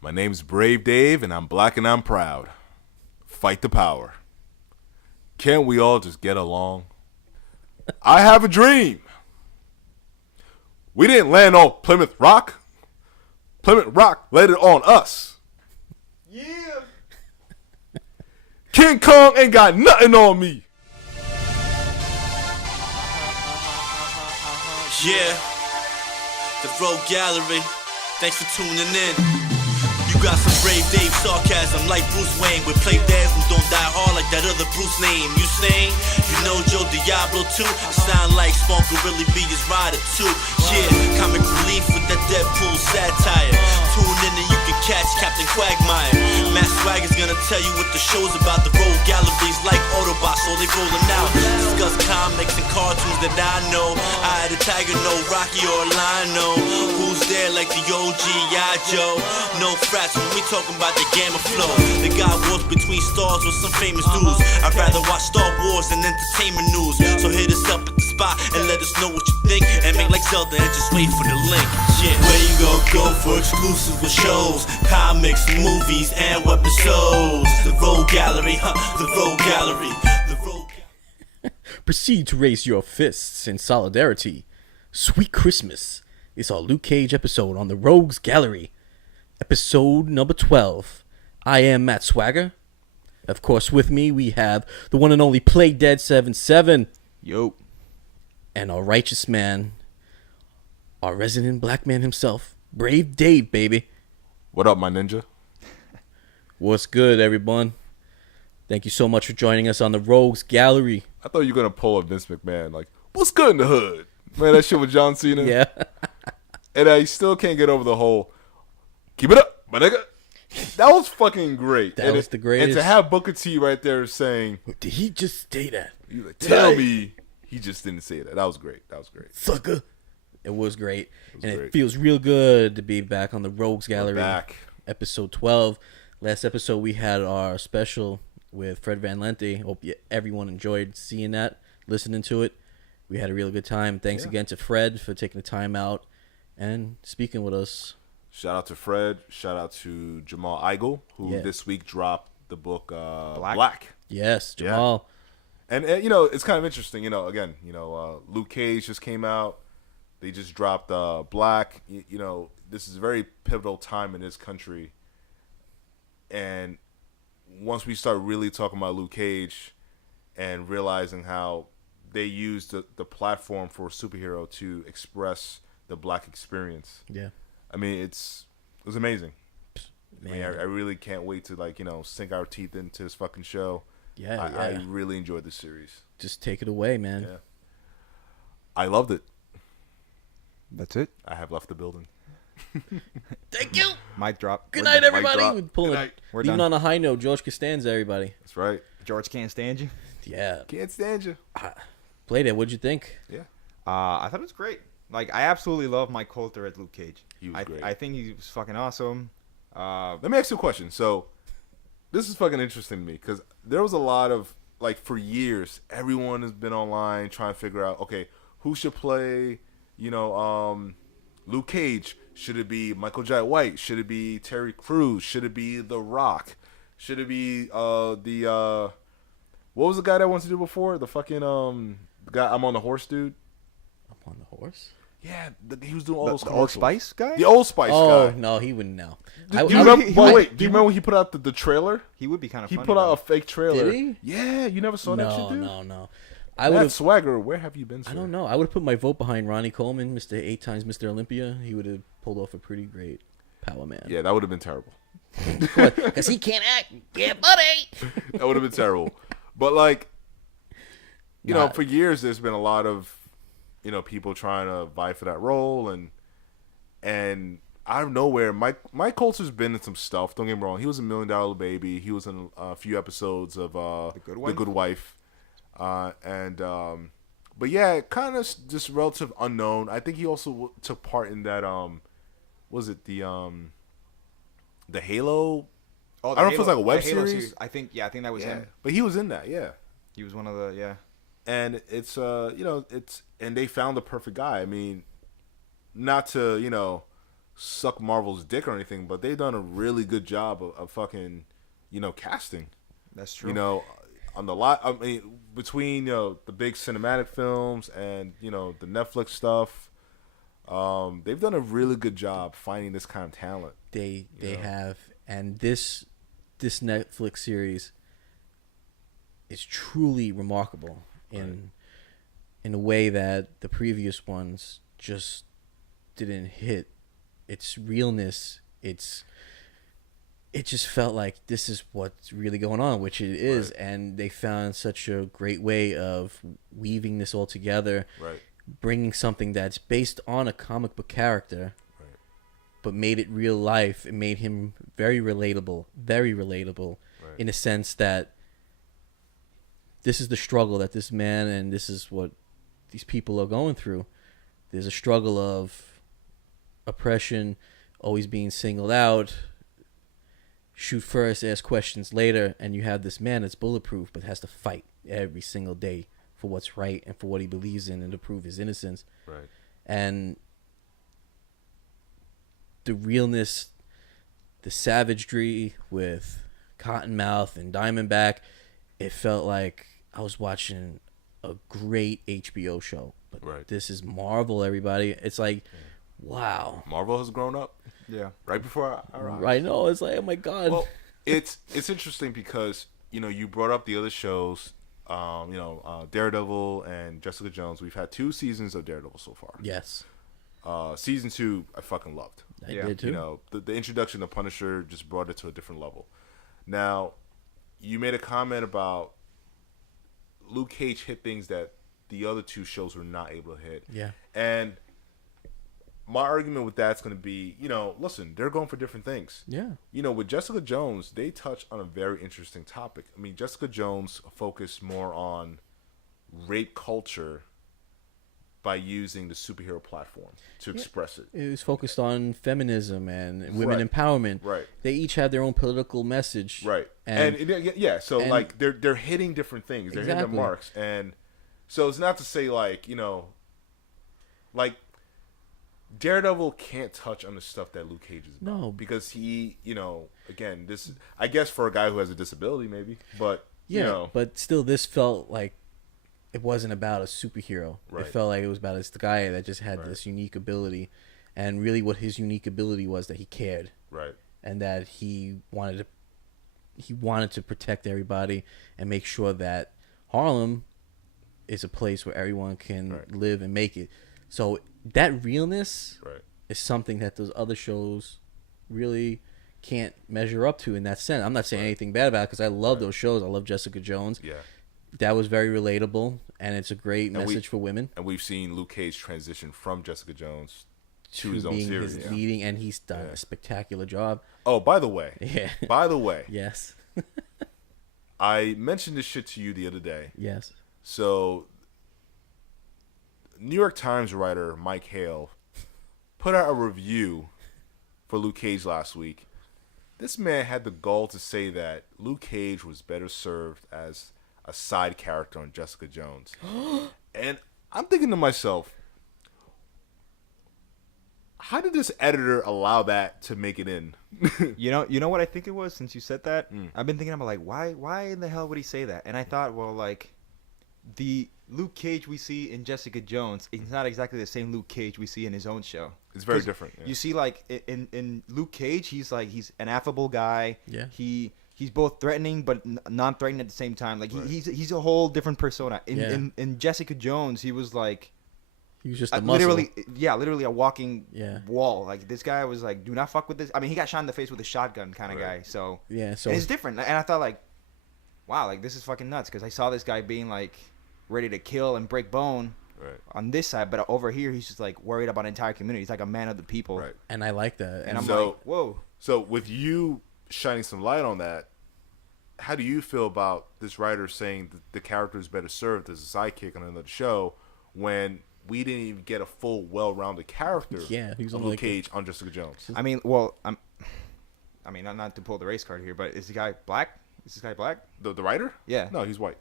My name's Brave Dave, and I'm black and I'm proud. Fight the power. Can't we all just get along? I have a dream. We didn't land on Plymouth Rock. Plymouth Rock landed on us. Yeah. King Kong ain't got nothing on me. Yeah, the Road Gallery. Thanks for tuning in. You got some Brave Dave sarcasm like Bruce Wayne with play dads who don't die hard like that other Bruce name. You sing? You know Joe Diablo too? Sound like Spawn could really be his rider too. Yeah, comic relief with that Deadpool satire. Tune in and you can catch Captain Quagmire. Matt Swagger's gonna tell you what the show's about. The Road Gallery's like Autobots, so they rolling out. Discuss comics and cartoons that I know. I the Tiger, no Rocky or Lionel. Who's there like the OG I Joe? No frats when we talking about the gamma flow. The guy walks between stars with some famous dudes. I'd rather watch Star Wars than entertainment news. So hit us up at the spot and let us know what you think. And make like Zelda and just wait for the link. Yeah. Where you gonna go for exclusives with shows, comics, movies, and episodes? The Road Gallery, the Road Gallery, the Road Gallery. Proceed to raise your fists in solidarity. Sweet Christmas is our Luke Cage episode on the Rogues Gallery. Episode number 12. I am Matt Swagger. Of course, with me we have the one and only Play Dead 77. Yo. And our righteous man, our resident black man himself, Brave Dave, baby. What up, my ninja? What's good, everyone? Thank you so much for joining us on the Rogues Gallery. I thought you were gonna pull a Vince McMahon, like, what's good in the hood? Man, that shit with John Cena. Yeah. And I still can't get over the whole keep it up, my nigga. That was fucking great. That was the greatest. And to have Booker T right there saying, Did he just say that? you like, tell me he just didn't say that. That was great. That was great. Sucker. It was great. It It feels real good to be back on the Rogues Gallery. We're back. Episode 12. Last episode we had our special with Fred Van Lente. Hope everyone enjoyed seeing that, listening to it. We had a real good time. Thanks again to Fred for taking the time out and speaking with us. Shout out to Fred. Shout out to Jamal Eigel, who this week dropped the book Black. Yes, Jamal. And it's kind of interesting. Again, Luke Cage just came out. They just dropped Black. This is a very pivotal time in this country. And once we start really talking about Luke Cage and realizing how they used the platform for a superhero to express the black experience. Yeah. I mean, it was amazing. Man. I really can't wait to sink our teeth into this fucking show. Yeah, I really enjoyed this series. Just take it away, man. Yeah. I loved it. That's it. I have left the building. Thank you. Mic drop. Good We're night, done. everybody. drop. We're pulling Good it. night. We're Even done. on a high note, George Costanza, everybody. That's right. George can't stand you. Yeah. Can't stand you. Played it. What'd you think? Yeah. I thought it was great. Like, I absolutely love Mike Coulter as Luke Cage. He was great. I think he was fucking awesome. Let me ask you a question. So, this is fucking interesting to me because there was a lot of, for years, everyone has been online trying to figure out, okay, who should play, Luke Cage? Should it be Michael Jai White? Should it be Terry Crews? Should it be The Rock? Should it be what was the guy that wants to do before? The fucking the guy I'm on the horse dude. I'm on the horse? Yeah, he was doing all those The Old commercials. Spice guy? The Old Spice Oh, guy. no, he wouldn't know. Do I- you I- remember? he- Well, he- wait. Do you remember when he put out the trailer? He would be kind of He funny. put out though. a fake trailer. Did he? Yeah, you never saw that shit, No, dude. no. I would Matt have. Swagger, where have you been, sir? I don't know. I would have put my vote behind Ronnie Coleman, Mr. 8 times Mr. Olympia. He would have pulled off a pretty great Power Man. Yeah, that would have been terrible. Because he can't act. Yeah, buddy. That would have been terrible. But Nah. for years there's been a lot of, people trying to vie for that role, and out of nowhere, Mike Coulter's been in some stuff. Don't get me wrong. He was in $1 Million Baby. He was in a few episodes of The Good Wife. But yeah, kind of just relative unknown. I think he also took part in that. Was it the Halo? Oh, I don't know if it was like a web the Halo series. I think that was him. But he was in that. Yeah. He was one of the And it's and they found the perfect guy. I mean, not to suck Marvel's dick or anything, but they've done a really good job of fucking, casting. That's true. You know, on the lot. I mean, between the big cinematic films and the Netflix stuff, they've done a really good job finding this kind of talent. They have, and this Netflix series is truly remarkable in a way that the previous ones just didn't hit. Its realness, it just felt like this is what's really going on, which it is, and they found such a great way of weaving this all together, bringing something that's based on a comic book character, but made it real life. It made him very relatable, in a sense that this is the struggle that this man and this is what these people are going through. There's a struggle of oppression, always being singled out, shoot first, ask questions later, and you have this man that's bulletproof but has to fight every single day for what's right and for what he believes in and to prove his innocence. Right. And the realness, the savagery with Cottonmouth and Diamondback, it felt like I was watching a great HBO show. But this is Marvel, everybody. It's like, wow. Marvel has grown up. Yeah. Right before our eyes. I know. It's like, oh my God. Well, it's interesting because, you brought up the other shows, Daredevil and Jessica Jones. We've had 2 seasons of Daredevil so far. Yes. Season 2, I fucking loved. I did too. The introduction of Punisher just brought it to a different level. Now, you made a comment about Luke Cage hit things that the other 2 shows were not able to hit. Yeah. And my argument with that's going to be, listen, they're going for different things. Yeah. With Jessica Jones, they touch on a very interesting topic. I mean, Jessica Jones focused more on rape culture by using the superhero platform to express it. It was focused on feminism and women empowerment. Right. They each have their own political message. Right. So like they're hitting different things. They're hitting the marks. And so it's not to say like Daredevil can't touch on the stuff that Luke Cage is about. No. Because he, again, this is, I guess for a guy who has a disability maybe, but but still this felt like it wasn't about a superhero. Right. It felt like it was about this guy that just had this unique ability, and really what his unique ability was that he cared. Right. And that he wanted to protect everybody and make sure that Harlem is a place where everyone can live and make it. So that realness is something that those other shows really can't measure up to in that sense. I'm not saying anything bad about it because I love those shows. I love Jessica Jones. Yeah. That was very relatable, and it's a great message for women. And we've seen Luke Cage transition from Jessica Jones to his own being series. His leading, and he's done a spectacular job. Oh, by the way. Yeah. By the way. Yes. I mentioned this shit to you the other day. Yes. So, New York Times writer Mike Hale put out a review for Luke Cage last week. This man had the gall to say that Luke Cage was better served as a side character on Jessica Jones. And I'm thinking to myself, how did this editor allow that to make it in? You know what I think it was, since you said that? I've been thinking about like why in the hell would he say that? And I thought, well, like the Luke Cage we see in Jessica Jones is not exactly the same Luke Cage we see in his own show. It's very different. Yeah. You see, like in Luke Cage, he's an affable guy. Yeah. He's both threatening but non-threatening at the same time. Like he's a whole different persona. In Jessica Jones, he was like, he was just a muscle. literally a walking wall. Like this guy was like, do not fuck with this. I mean, he got shot in the face with a shotgun kind of guy. So so it's different. And I thought like, wow, like this is fucking nuts, because I saw this guy being like ready to kill and break bone on this side, but over here he's just like worried about an entire community. He's like a man of the people. Right. And I like that. And I'm like, whoa. So with you shining some light on that, how do you feel about this writer saying that the character is better served as a sidekick on another show when we didn't even get a full, well-rounded character he's of Luke Cage on Jessica Jones? I mean, well, not to pull the race card here, but is the guy black? Is this guy black? The writer? Yeah. No, he's white.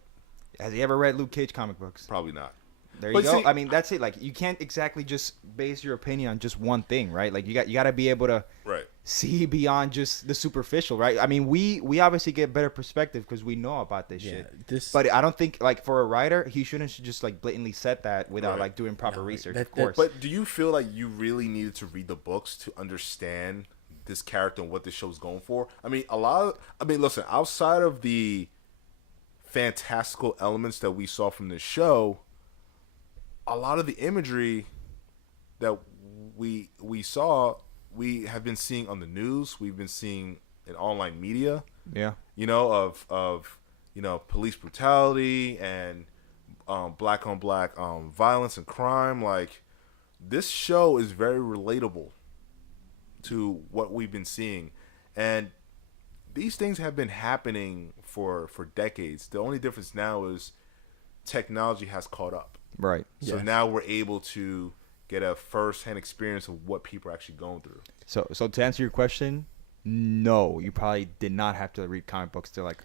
Has he ever read Luke Cage comic books? Probably not. There you But go. see- I mean, that's it. Like, you can't exactly just base your opinion on just one thing, right? Like, you got to be able to Right. see beyond just the superficial, right? I mean, we obviously get better perspective because we know about this Yeah, shit. this. But I don't think, like, for a writer, he shouldn't just like blatantly set that without Right. like doing proper No, research. that- Of course. But do you feel like you really needed to read the books to understand this character and what this show's going for? I mean, listen, outside of the fantastical elements that we saw from this show, a lot of the imagery that we saw, we have been seeing on the news. We've been seeing in online media. yeah. Of police brutality and black on black violence and crime. Like, this show is very relatable to what we've been seeing, and these things have been happening for decades. The only difference now is technology has caught up. Right. So Yes. now we're able to get a first-hand experience of what people are actually going through. So to answer your question, no, you probably did not have to read comic books to like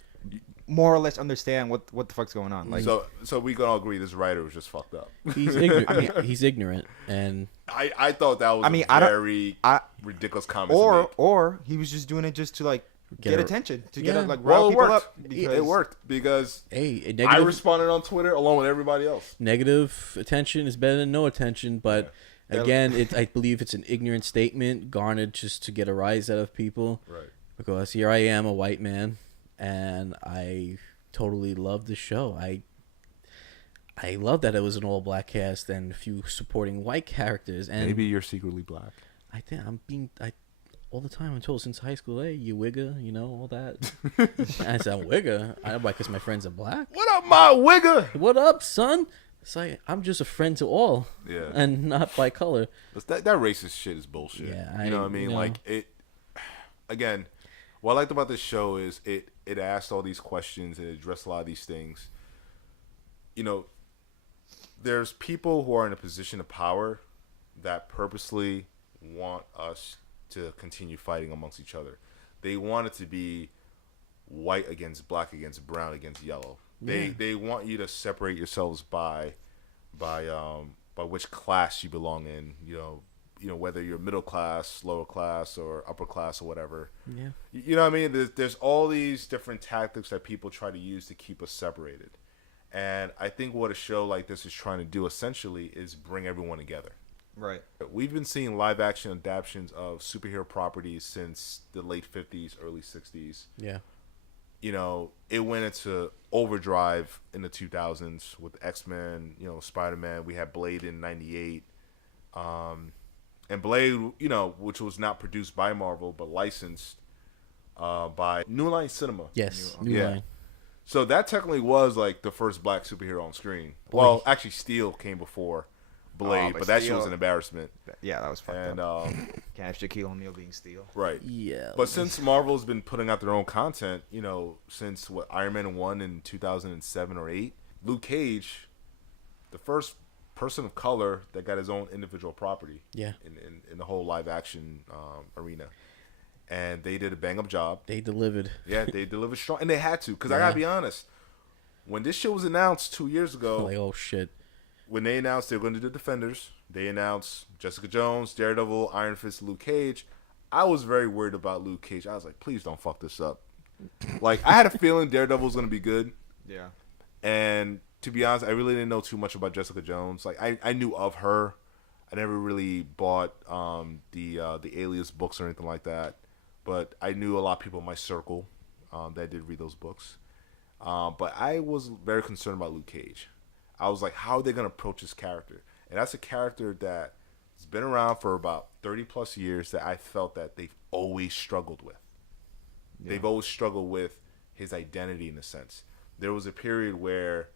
more or less understand what the fuck's going on. Like, So we can all agree this writer was just fucked up. He's ignorant. I mean, he's ignorant, and I thought that was I mean, a I don't- very I- ridiculous comment to make. or he was just doing it just to like get a- attention, to Yeah. get like Well, rile it people worked. up. It worked because hey, a I negative, responded on Twitter along with everybody else. negative attention is better than no attention. But Yeah. again, I believe it's an ignorant statement garnered just to get a rise out of people. Right. Because here I am, a white man, and I totally love the show. I love that it was an all black cast and a few supporting white characters. And Maybe you're secretly black. I think all the time I'm told since high school, hey, you wigger, all that. I said, wigger? I don't like because my friends are black. What up, my wigger? What up, son? It's like, I'm just a friend to all. Yeah. And not by color. That racist shit is bullshit. Yeah, you know what I mean? Like, it. Again, what I liked about this show is it asked all these questions and it addressed a lot of these things. There's people who are in a position of power that purposely want us to continue fighting amongst each other. They want it to be white against black against brown against yellow. They want you to separate yourselves by which class you belong in. Whether you're middle class, lower class, or upper class, or whatever. Yeah. You know what I mean? There's all these different tactics that people try to use to keep us separated. And I think what a show like this is trying to do essentially is bring everyone together. right. We've been seeing live action adaptations of superhero properties since the late 50s, early 60s. Yeah. It went into overdrive in the 2000s with X-Men, Spider-Man. We had Blade in 98. And Blade, which was not produced by Marvel, but licensed by New Line Cinema. Yes. New- New yeah. Line. So that technically was like the first black superhero on screen. Well, actually, Steel came before Blade, but but that shit Steel- was an embarrassment. Yeah, that was fucked And up. Can't have Shaquille O'Neal being Steel. right, Yeah. but since Marvel's been putting out their own content, since Iron Man 1 in 2007 or 8, Luke Cage, the first person of color that got his own individual property. Yeah. In the whole live action arena, and they did a bang up job. They delivered. Yeah, they delivered strong, and they had to, because I gotta be honest. When this show was announced 2 years ago, Like, oh, shit. when they announced they were going to do Defenders, they announced Jessica Jones, Daredevil, Iron Fist, Luke Cage. I was very worried about Luke Cage. I was like, please don't fuck this up. Like, I had a feeling Daredevil was going to be good. Yeah. And to be honest, I really didn't know too much about Jessica Jones. Like, I knew of her. I never really bought the Alias books or anything like that. But I knew a lot of people in my circle that did read those books. But I was very concerned about Luke Cage. I was like, how are they going to approach this character? And that's a character that has been around for about 30 plus years that I felt that they've always struggled with. Yeah. They've always struggled with his identity in a sense. There was a period where,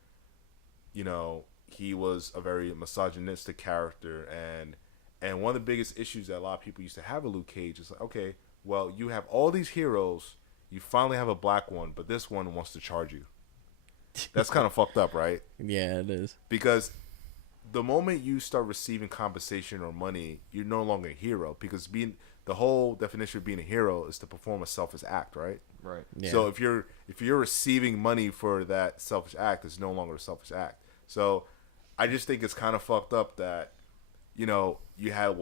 he was a very misogynistic character. And one of the biggest issues that a lot of people used to have with Luke Cage is like, okay, well, you have all these heroes. You finally have a black one, but this one wants to charge you. That's kind of fucked up, right? Yeah, it is. Because the moment you start receiving compensation or money, you're no longer a hero. Because the whole definition of being a hero is to perform a selfish act, right? Right. Yeah. So if you're receiving money for that selfish act, it's no longer a selfish act. So I just think it's kind of fucked up that, you had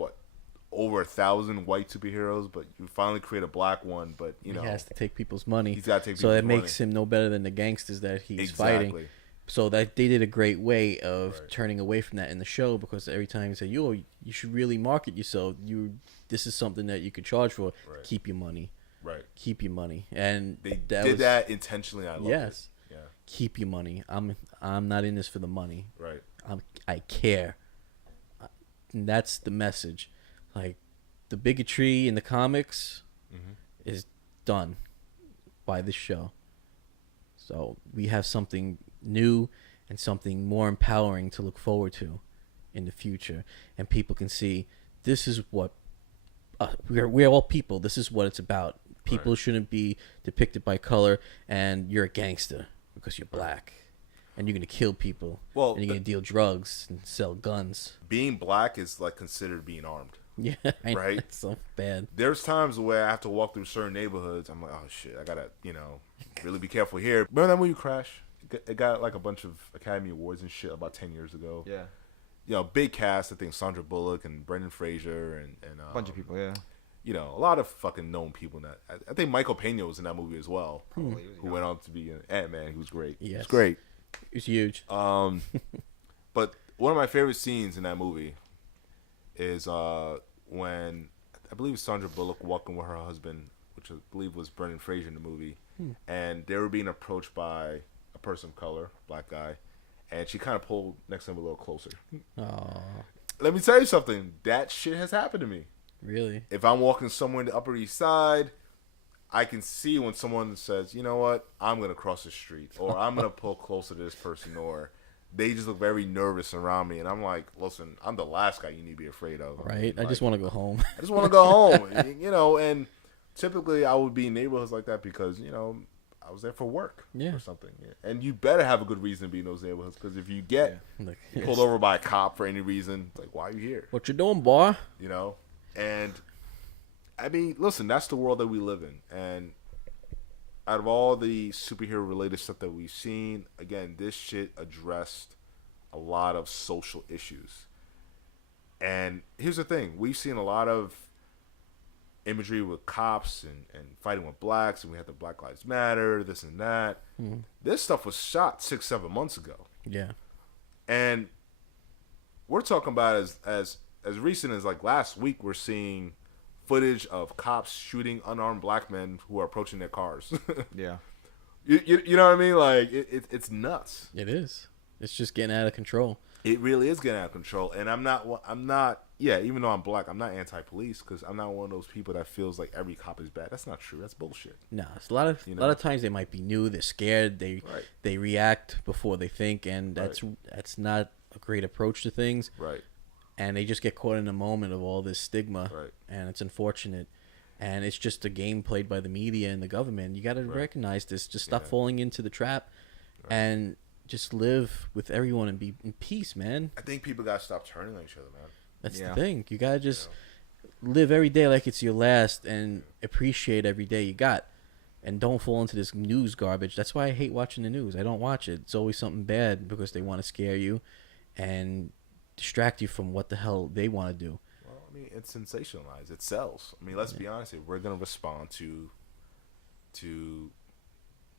over 1,000 white superheroes, but you finally create a black one, but he has to take people's money. He's got to take so people's that money. makes him no better than the gangsters that he's Exactly. fighting. So that they did a great way of turning away from that in the show, because every time you say, "Yo, you should really market yourself. This is something that you could charge for. Keep your money. Right. Keep your money." And they did that intentionally. I love it. Yeah. Keep your money. I'm not in this for the money. Right. I care. And that's the message. Like, the bigotry in the comics is done by this show. So we have something new and something more empowering to look forward to in the future, and people can see this is what we're all people. This is what it's about. People shouldn't be depicted by color, and you're a gangster because you're black, and you're gonna kill people. Well, and you're gonna deal drugs and sell guns. Being black is like considered being armed. Yeah, right. It's so bad. There's times where I have to walk through certain neighborhoods. I'm like, oh shit, I gotta, really be careful here. Remember that movie Crash? It got like a bunch of Academy Awards and shit about 10 years ago. Yeah. Big cast. I think Sandra Bullock and Brendan Fraser and A bunch of people. Yeah. A lot of fucking known people in that. I think Michael Pena was in that movie as well. Probably. Who went on to be an Ant-Man. He was great. Yes. He was great. It was huge. But one of my favorite scenes in that movie is when I believe Sandra Bullock walking with her husband, which I believe was Brendan Fraser in the movie, and they were being approached by a person of color, black guy, and she kind of pulled next to him a little closer. Oh, Let me tell you something. That shit has happened to me. really? If I'm walking somewhere in the Upper East Side, I can see when someone says, you know what, I'm going to cross the street, or I'm going to pull closer to this person, or they just look very nervous around me. And I'm like, listen, I'm the last guy you need to be afraid of. Right? I Like, just want to go home. I just want to go home, and typically I would be in neighborhoods like that because, I was there for work or something. And you better have a good reason to be in those neighborhoods, because if you get Like, pulled over by a cop for any reason, it's like, why are you here? what you doing, boy? And I mean, listen, that's the world that we live in. And out of all the superhero related stuff that we've seen, again, this shit addressed a lot of social issues. And here's the thing, we've seen a lot of imagery with cops and fighting with blacks, and we had the Black Lives Matter, this and that. This stuff was shot 6-7 months ago. Yeah. And we're talking about as recent as like last week, we're seeing footage of cops shooting unarmed black men who are approaching their cars. Yeah. You know what I mean? Like it's nuts. It is. It's just getting out of control. It really is getting out of control. And I'm not. Yeah, even though I'm black, I'm not anti-police, because I'm not one of those people that feels like every cop is bad. That's not true. That's bullshit. No, it's a lot of times they might be new. They're scared. They react before they think, and that's not a great approach to things. Right. And they just get caught in the moment of all this stigma, Right. and it's unfortunate. And it's just a game played by the media and the government. You got to recognize this. Just stop falling into the trap, and just live with everyone and be in peace, man. I think people gotta stop turning on each other, man. That's the thing. You gotta just live every day like it's your last, and appreciate every day you got, and don't fall into this news garbage. That's why I hate watching the news. I don't watch it. It's always something bad because they want to scare you and distract you from what the hell they want to do. Well, I mean, it's sensationalized. It sells. I mean, let's be honest here. We're gonna respond to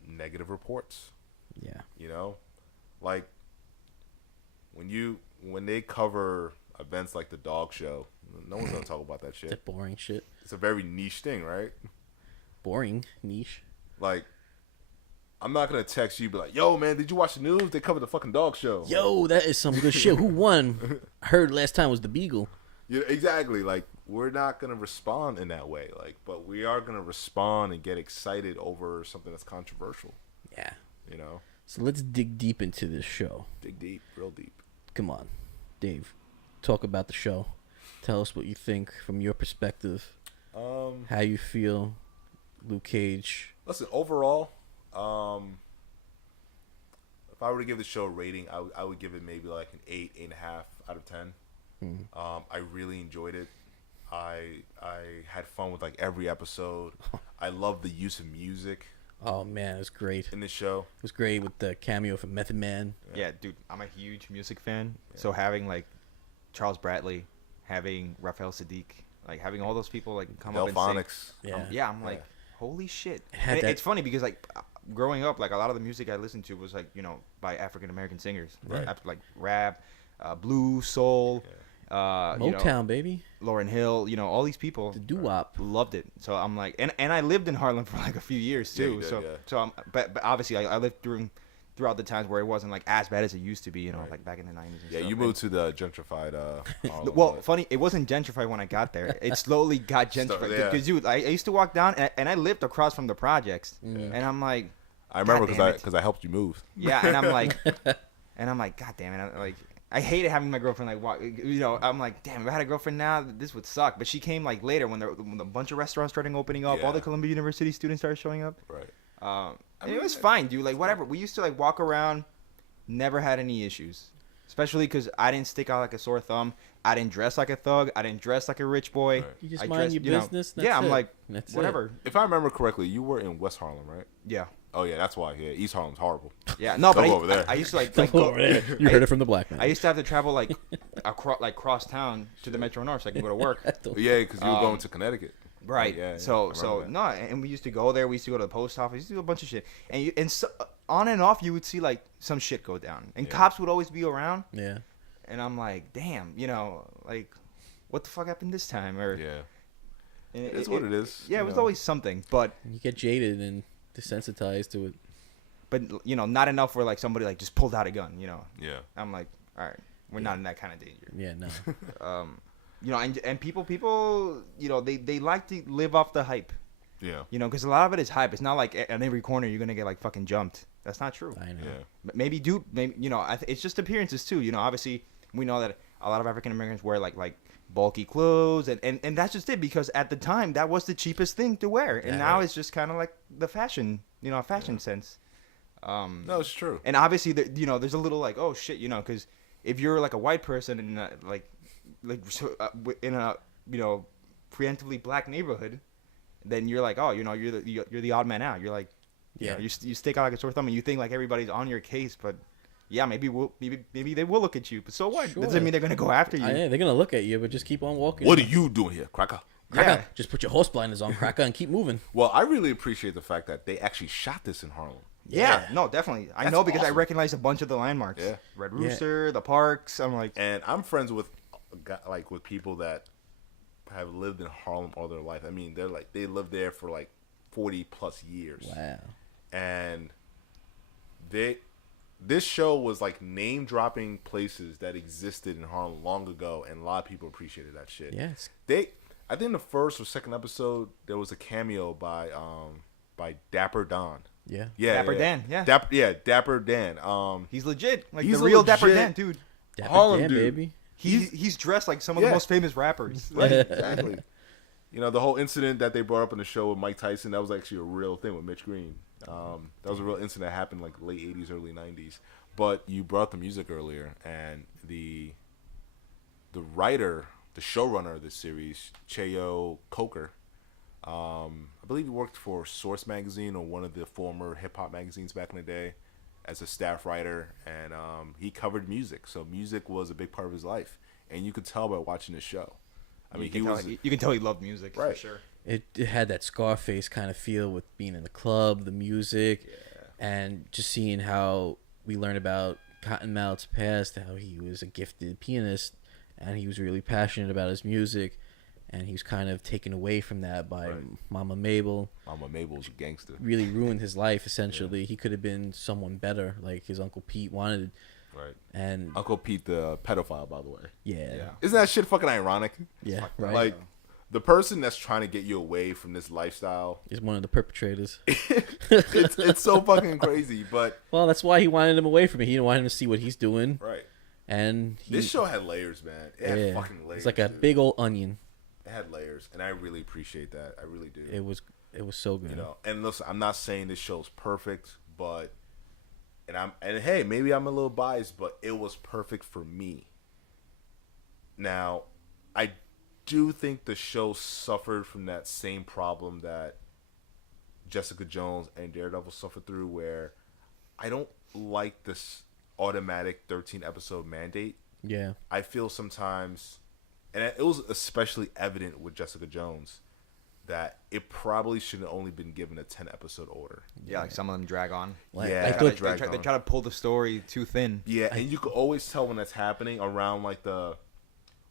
negative reports. Yeah. Like when they cover events like the dog show, no one's gonna talk about that shit. That boring shit. It's a very niche thing, right? Boring, niche. Like, I'm not gonna text you, be like, "Yo, man, did you watch the news? They covered the fucking dog show." Yo, that is some good shit. Who won? I heard last time was the Beagle. Yeah, exactly. Like, we're not gonna respond in that way. Like, but we are gonna respond and get excited over something that's controversial. Yeah. So let's dig deep into this show. dig deep, real deep. Come on, Dave. Talk about the show. Tell us what you think from your perspective. How you feel, Luke Cage. Listen, overall, if I were to give the show a rating, I would give it maybe like an 8.5 out of 10. I really enjoyed it. I had fun with like every episode. I love the use of music. Oh man, it was great. in the show. It was great with the cameo from Method Man. Yeah, dude, I'm a huge music fan. So having like Charles Bradley, having Raphael Sadiq, like having all those people like come up and sing. Delphonics. Yeah. I'm like, holy shit. had And that- it's funny because like growing up, like a lot of the music I listened to was like, you know, by African American singers, Right. Like rap, blues, soul, you Motown, know, baby. Lauryn Hill, you know, all these people The doo-wop. loved it. So I'm like, and I lived in Harlem for like a few years Yeah, too. you did, so yeah. so I'm, but obviously I lived throughout the times where it wasn't like as bad as it used to be, you know, like back in the 90s. And Yeah, stuff. you moved to the gentrified. Harlem, Well, but- funny, it wasn't gentrified when I got there. It slowly got gentrified. yeah. Because, dude, I used to walk down, and I lived across from the projects, Mm. and I'm like, I remember God damn it. because I helped you move. yeah, and I'm like, God damn it, I hated having my girlfriend like walk. You know, I'm like, damn, if I had a girlfriend now, this would suck. But she came like later when a bunch of restaurants started opening up, all the Yeah. Columbia University students started showing up. Right. And it was fine, dude. Like whatever. We used to like walk around, never had any issues. Especially because I didn't stick out like a sore thumb. I didn't dress like a thug. I didn't dress like a rich boy. Right. You just I mind dressed, your you know, business. yeah, that's I'm it. like, That's it. whatever. If I remember correctly, you were in West Harlem, right? Yeah. Oh yeah, that's why. Yeah, East Harlem's horrible. Yeah. No, but Don't go over there. I used to like, Don't go, go over there. You heard it from the black man. I used to have to travel like cross town to the Metro North so I can go to work. Yeah, because you were going to Connecticut. Right. Yeah. So I remember that. no, and we used to go there. We used to go to the post office. We used to do a bunch of shit, and so, on and off, you would see like some shit go down, and cops would always be around. Yeah. And I'm like, damn, you know, like, what the fuck happened this time? Or Yeah. and It's what it is. Yeah, you it was know. always something, but You get jaded and desensitized to it. you know, not enough where like somebody like just pulled out a gun. You know, Yeah. I'm like, all right, we're not in that kind of danger. Yeah, no. You know, and people, you know, they like to live off the hype. Yeah. You know, because a lot of it is hype. It's not like at every corner you're gonna get like fucking jumped. That's not true. I know. Yeah. Maybe you know, it's just appearances too. You know, obviously we know that a lot of African Americans wear like bulky clothes, and that's just it because at the time that was the cheapest thing to wear, and Yeah. now it's just kind of like the fashion, you know, fashion sense. No, it's true. And obviously, you know, there's a little like, oh shit, you know, because if you're like a white person in a, in a you know preemptively black neighborhood, then you're like, oh, you know, you're the odd man out. You're like, you know, you stick out like a sore thumb, and you think like everybody's on your case, but yeah, maybe they will look at you, but so what? Sure. Doesn't mean they're gonna go after you. Yeah, they're gonna look at you, but just keep on walking. What are you doing here, Cracker? Cracker, Yeah. just put your horse blinders on, Cracker, and keep moving. Well, I really appreciate the fact that they actually shot this in Harlem. Yeah, no, definitely. I That's know because I awesome. recognize a bunch of the landmarks. Yeah. Red Rooster, the parks. I'm like, And I'm friends with with people that have lived in Harlem all their life. I mean, they lived there for like 40 plus years. Wow. And this show was like name dropping places that existed in Harlem long ago, and a lot of people appreciated that shit. Yes. I think the first or second episode there was a cameo by Dapper Don. Yeah. Dapper Dan, yeah. Dapper Dan. he's legit, like He's the a real Dapper legit- Dan, dude. Dapper Harlem Dan, dude. baby. He's dressed like some of Yeah. the most famous rappers. Right, exactly. You know, the whole incident that they brought up in the show with Mike Tyson, that was actually a real thing with Mitch Green. That was a real incident that happened like late 80s, early 90s. But you brought up the music earlier, and the writer, the showrunner of this series, Cheo Coker, I believe he worked for Source Magazine or one of the former hip-hop magazines back in the day as a staff writer, and he covered music. So music was a big part of his life, and you could tell by watching the show. I mean, You can tell he loved music, Right. for sure. It had that Scarface kind of feel with being in the club, the music, and just seeing how we learned about Cottonmouth's past, how he was a gifted pianist, and he was really passionate about his music, and he was kind of taken away from that by Mama Mabel. Mama Mabel's a gangster. Really ruined his life, essentially. He could have been someone better, like his Uncle Pete wanted. Right. And Uncle Pete, the pedophile, by the way. yeah, Isn't that shit fucking ironic? right. Like, the person that's trying to get you away from this lifestyle, He's one of the perpetrators. it's so fucking crazy. But Well, that's why he wanted him away from it. He didn't want him to see what he's doing. right, And this show had layers, man. It had fucking layers. It's like a dude. big old onion. It had layers, and I really appreciate that. I really do. It was so good. You know, and listen, I'm not saying this show's perfect, but and hey, maybe I'm a little biased, but it was perfect for me. Now, I do think the show suffered from that same problem that Jessica Jones and Daredevil suffered through, where I don't like this automatic 13 episode mandate. Yeah. I feel sometimes, and it was especially evident with Jessica Jones, that it probably should have only been given a 10 episode order. Yeah, like some of them drag on. Like, Yeah, I they thought drag They on. try to pull the story too thin. Yeah, and you can always tell when that's happening around like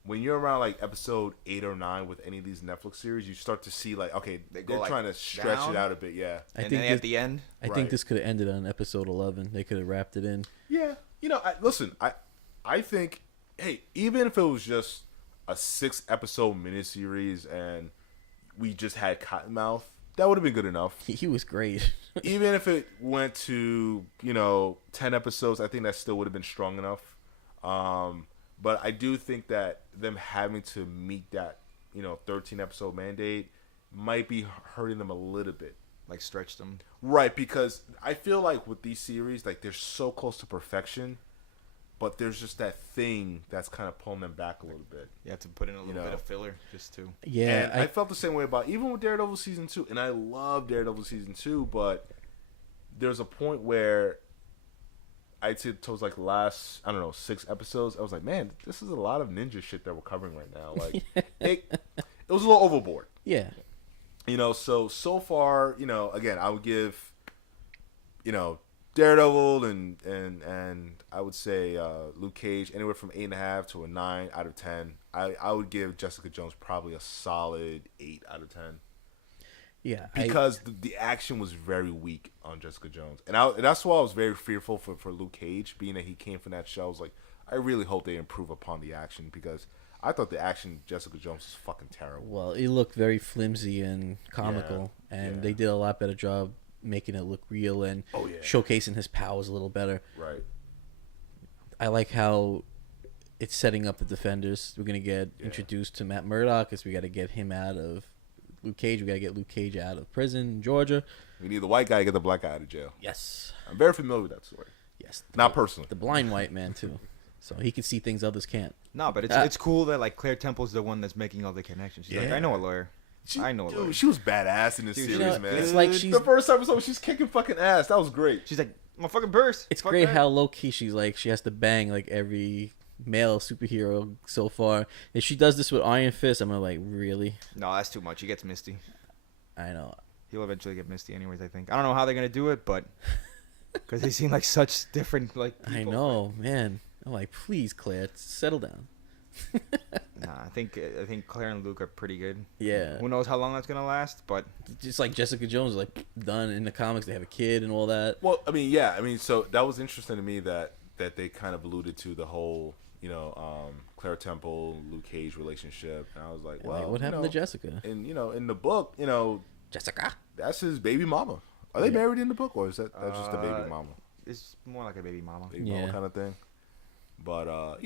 when you're around like episode 8 or 9 with any of these Netflix series, you start to see like, okay, They they're go, like, trying to stretch down. it out a bit. Yeah, I And think then at the end, I think Right. this could have ended on episode 11. They could have wrapped it in. yeah. I think, hey, even if it was just a 6 episode miniseries and we just had Cottonmouth, that would have been good enough. He was great. Even if it went to 10 episodes, I think that still would have been strong enough. But I do think that them having to meet that 13 episode mandate might be hurting them a little bit. like stretched them. Right, because I feel like with these series, like they're so close to perfection, but there's just that thing that's kind of pulling them back a little bit. You have to put in a little know. bit of filler just to. Yeah, And I felt the same way about even with Daredevil season 2, and I love Daredevil season 2, but there's a point where I'd say towards like the last 6 episodes, I was like, man, this is a lot of ninja shit that we're covering right now. Like it was a little overboard. yeah. So far, again, I would give, Daredevil and I would say Luke Cage anywhere from 8.5 to a 9 out of 10. I would give Jessica Jones probably a solid 8 out of 10 Yeah. because the action was very weak on Jessica Jones, and that's why I was very fearful for Luke Cage, being that he came from that show. I was like, I really hope they improve upon the action because I thought the action Jessica Jones was fucking terrible. Well, it looked very flimsy and comical, and yeah. they did a lot better job making it look real and Oh, yeah. showcasing his powers a little better. Right. I like how it's setting up the Defenders. We're gonna get introduced to Matt Murdock because we got to get him out of Luke Cage. We got to get Luke Cage out of prison in Georgia. We need the white guy to get the black guy out of jail. Yes, I'm very familiar with that story. yes. Not personally. The blind white man too, so he can see things others can't. No, but it's cool that like Claire Temple's the one that's making all the connections. She's like, Yeah. I know a lawyer. I know a lawyer. Dude, she was badass in this Dude, series, you know, man. it's like she's the first episode, she's kicking fucking ass. That was great. She's like, my fucking purse. It's Fuck great that. how low key she's like she has to bang like every male superhero so far. If she does this with Iron Fist, I'm like, really? No, that's too much. He gets misty. I know. He'll eventually get misty, anyways. I think. I don't know how they're gonna do it, but because they seem like such different like. People. I know, man. I'm like, please, Claire, settle down. Nah, I think Claire and Luke are pretty good. Yeah. Who knows how long that's gonna last? But Just like Jessica Jones, like done in the comics, they have a kid and all that. Well, I mean, yeah. I mean, so that was interesting to me that they kind of alluded to the whole, Claire Temple, Luke Cage relationship. And I was like, And, well, like, what happened to Jessica? And, in the book, Jessica. that's his baby mama. Are they married in the book, or is that's just a baby mama? it's more like a baby mama. Baby Yeah. mama kind of thing. But,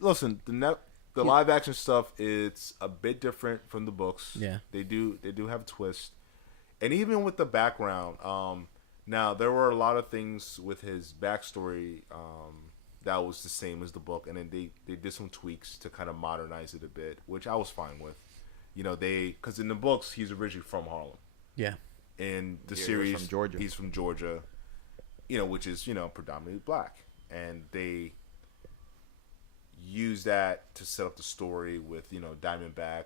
listen, the live action stuff, it's a bit different from the books. Yeah. They do have a twist. And even with the background, now there were a lot of things with his backstory that was the same as the book, and then they did some tweaks to kind of modernize it a bit, which I was fine with. Because in the books he's originally from Harlem. Yeah. In the Yeah, he was series, from Georgia. he's from Georgia, which is predominantly black, and they use that to set up the story with Diamondback,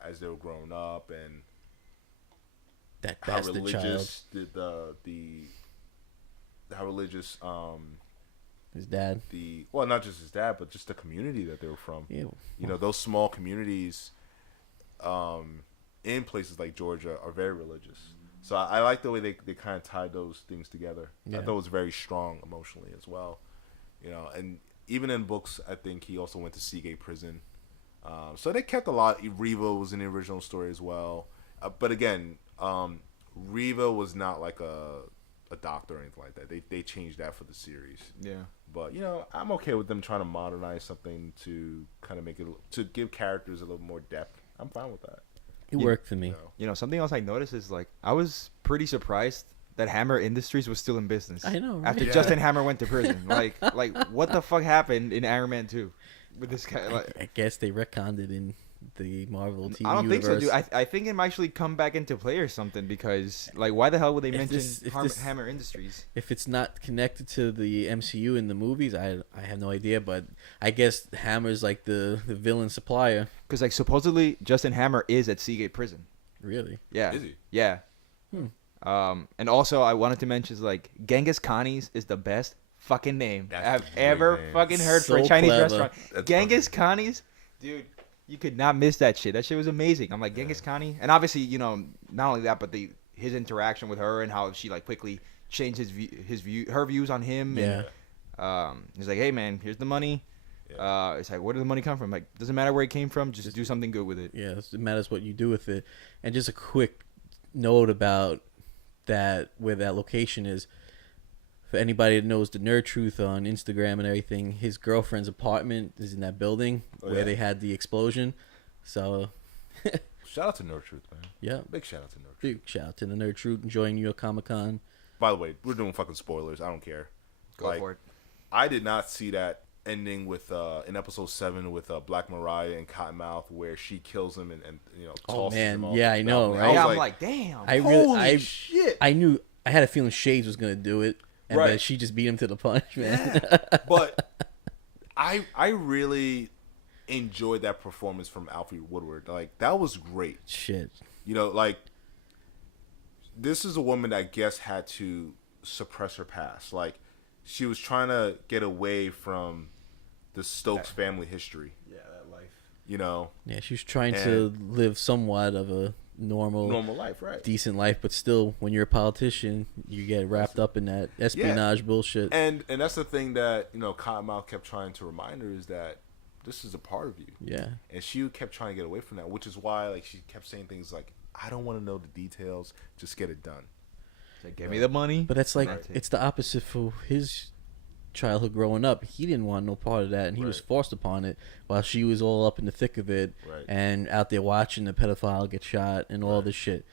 as they were growing up, and That how bastard child. religious how religious His dad. not just his dad, but just the community that they were from. Yeah. Those small communities in places like Georgia are very religious. So I like the way they kind of tied those things together. I Yeah. thought it was very strong emotionally as well. And even in books, I think he also went to Seagate Prison. So they kept a lot. Reva was in the original story as well. But again, Reva was not like a doctor or anything like that. They changed that for the series. Yeah. But I'm okay with them trying to modernize something to kind of make it to give characters a little more depth. I'm fine with that. It worked for me. Something else I noticed is like I was pretty surprised that Hammer Industries was still in business. I know, right? After Yeah. Justin Hammer went to prison. like what the fuck happened in Iron Man 2 with this guy? Like, I guess they retconned it in the Marvel TV I don't think so, universe. dude. I think it might actually come back into play or something because, like, why the hell would they If mention this- if this- Hammer Industries? If it's not connected to the MCU in the movies, I have no idea. But I guess Hammer's like the villain supplier. Because, like, supposedly Justin Hammer is at Seagate Prison. Really? Yeah. Is he? Yeah. And also, I wanted to mention, like, Genghis Khan's is the best fucking name That's I've a great ever name. fucking heard for a So Chinese clever. restaurant. That's Genghis Khan's, dude, you could not miss that shit. That shit was amazing. I'm like, Genghis Khan, and obviously, you know, not only that, but his interaction with her and how she like quickly changed her views on him. Yeah. And he's like, hey man, here's the money. It's like, where did the money come from? Like, doesn't matter where it came from, just do something good with it. Yeah, it matters what you do with it. And just a quick note about that, where that location is. For anybody that knows the Nerd Truth on Instagram and everything, his girlfriend's apartment is in that building where they had the explosion. So, Shout out to Nerd Truth, man. yeah, Big shout out to Nerd Truth. big shout out to the Nerd Truth enjoying New York Comic Con. By the way, we're doing fucking spoilers. I don't care. Go for it. I did not see that ending with in episode 7 with Black Mariah and Cottonmouth where she kills him and you know tosses man. him off Yeah, the I know, balcony. right? Yeah, was I'm like, damn. holy shit. I knew, I had a feeling Shades was gonna do it, and Right. then she just beat him to the punch, man. But I really enjoyed that performance from Alfre Woodward. Like, that was great. Shit. You know, like, this is a woman that I guess had to suppress her past. Like, she was trying to get away from the Stokes family history. Yeah, that life. You know, Yeah, she was trying to live somewhat of a normal life, right? decent life, but still, when you're a politician, you get wrapped up in that espionage bullshit. And that's the thing that, you know, Cottonmouth kept trying to remind her is that this is a part of you. Yeah. And she kept trying to get away from that, which is why, like, she kept saying things like, I don't want to know the details, just get it done. Like, give me the money. But that's like, That's it. it's the opposite for his childhood growing up. He didn't want no part of that, and he was Right. forced upon it while she was all up in the thick of it Right. and out there watching the pedophile get shot and all this shit.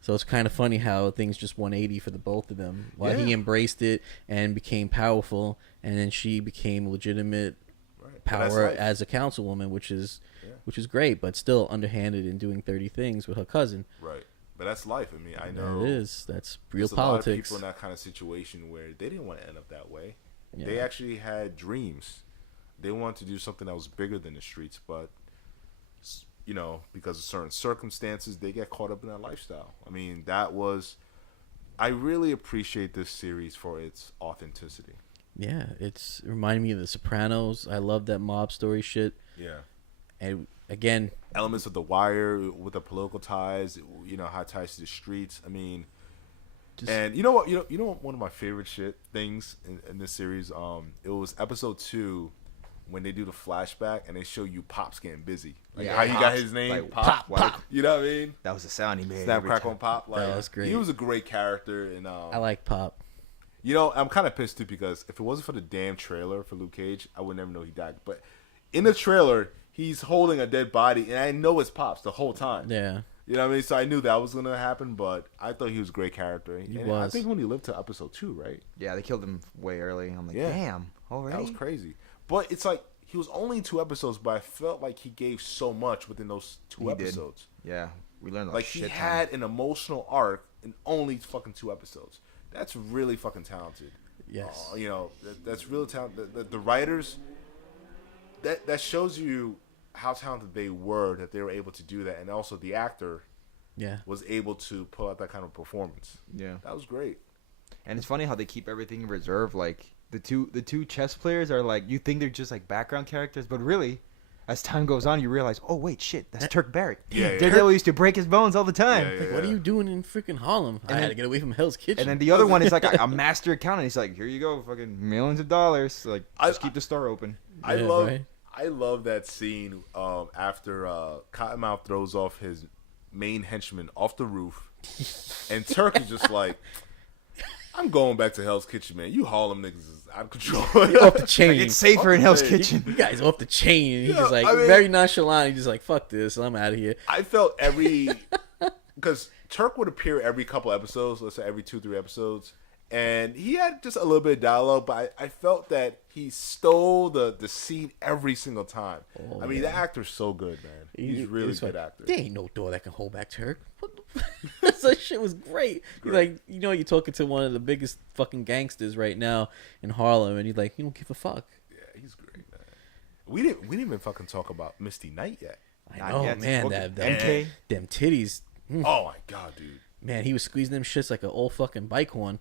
So it's kind of funny how things just 180 for the both of them. While he Yeah. embraced it and became powerful, and then she became legitimate Right. But that's power life. as a councilwoman, which is great, but still underhanded and doing 30 things with her cousin. Right. But that's life. I mean, I know That is. That's real there's a lot of politics. people in that kind of situation where they didn't want to end up that way. Yeah. They actually had dreams. They wanted to do something that was bigger than the streets, but, you know, because of certain circumstances, they get caught up in that lifestyle. I mean, I really appreciate this series for its authenticity. Yeah, it reminded me of The Sopranos. I love that mob story shit. Yeah. And again, Elements of The Wire with the political ties, you know, how it ties to the streets. I mean, and you know what? You know one of my favorite things in this series. It was episode 2 when they do the flashback and they show you Pops getting busy. Like how he got his name, Like, Pop. Pop. You know what I mean? That was the sound he made. Snap, every crackle, time. and pop. Like, That was great. He was a great character, and I like Pop. you know, I'm kind of pissed too because if it wasn't for the damn trailer for Luke Cage, I would never know he died. But in the trailer, he's holding a dead body, and I know it's Pops the whole time. Yeah. You know what I mean? So I knew that was gonna happen, but I thought he was a great character. He And was. I think he only lived to episode 2, right? Yeah, they killed him way early. I'm like, Yeah. damn, already? That was crazy. But it's like he was only in 2 episodes, but I felt like he gave so much within those 2 He did. episodes. Yeah, we learned Like he had an emotional arc in only fucking 2 episodes. That's really fucking talented. Yes. You know, that's really talented. The writers, that shows you how talented they were that they were able to do that, and also the actor Yeah. was able to pull out that kind of performance. Yeah. That was great. And it's funny how they keep everything in reserve. Like the two chess players are like, you think they're just like background characters, but really, as time goes on, you realize, oh wait, shit, that's Turk Barrett. Yeah, Daredevil used to break his bones all the time. Yeah, Like, what are you doing in freaking Harlem? I had to get away from Hell's Kitchen. And then the other one is like a master accountant. He's like, here you go, fucking millions of dollars. Like, just keep the store open. I Yeah, love right? I love that scene after Cottonmouth throws off his main henchman off the roof, and Turk is just like, I'm going back to Hell's Kitchen, man. You Harlem niggas is out of control. off the chain. It's safer in Hell's Hey, Kitchen. You guys off the chain. And he's Yeah, just like I mean- very nonchalant. He's just like, fuck this. I'm out of here. I felt because Turk would appear every couple episodes, let's say every 2-3 episodes, And he had just a little bit of dialogue, but I felt that he stole the scene every single time. Oh, I mean, the actor's so good, man. He's really a good actor. There ain't no door that can hold back Turk. What the that shit was great. He's like, you know, you're talking to one of the biggest fucking gangsters right now in Harlem, and he's like, you don't give a fuck. Yeah, he's great, man. We didn't even fucking talk about Misty Knight yet. I know, man. That MK, them titties. Oh my god, dude. Man, he was squeezing them shits like an old fucking bike horn.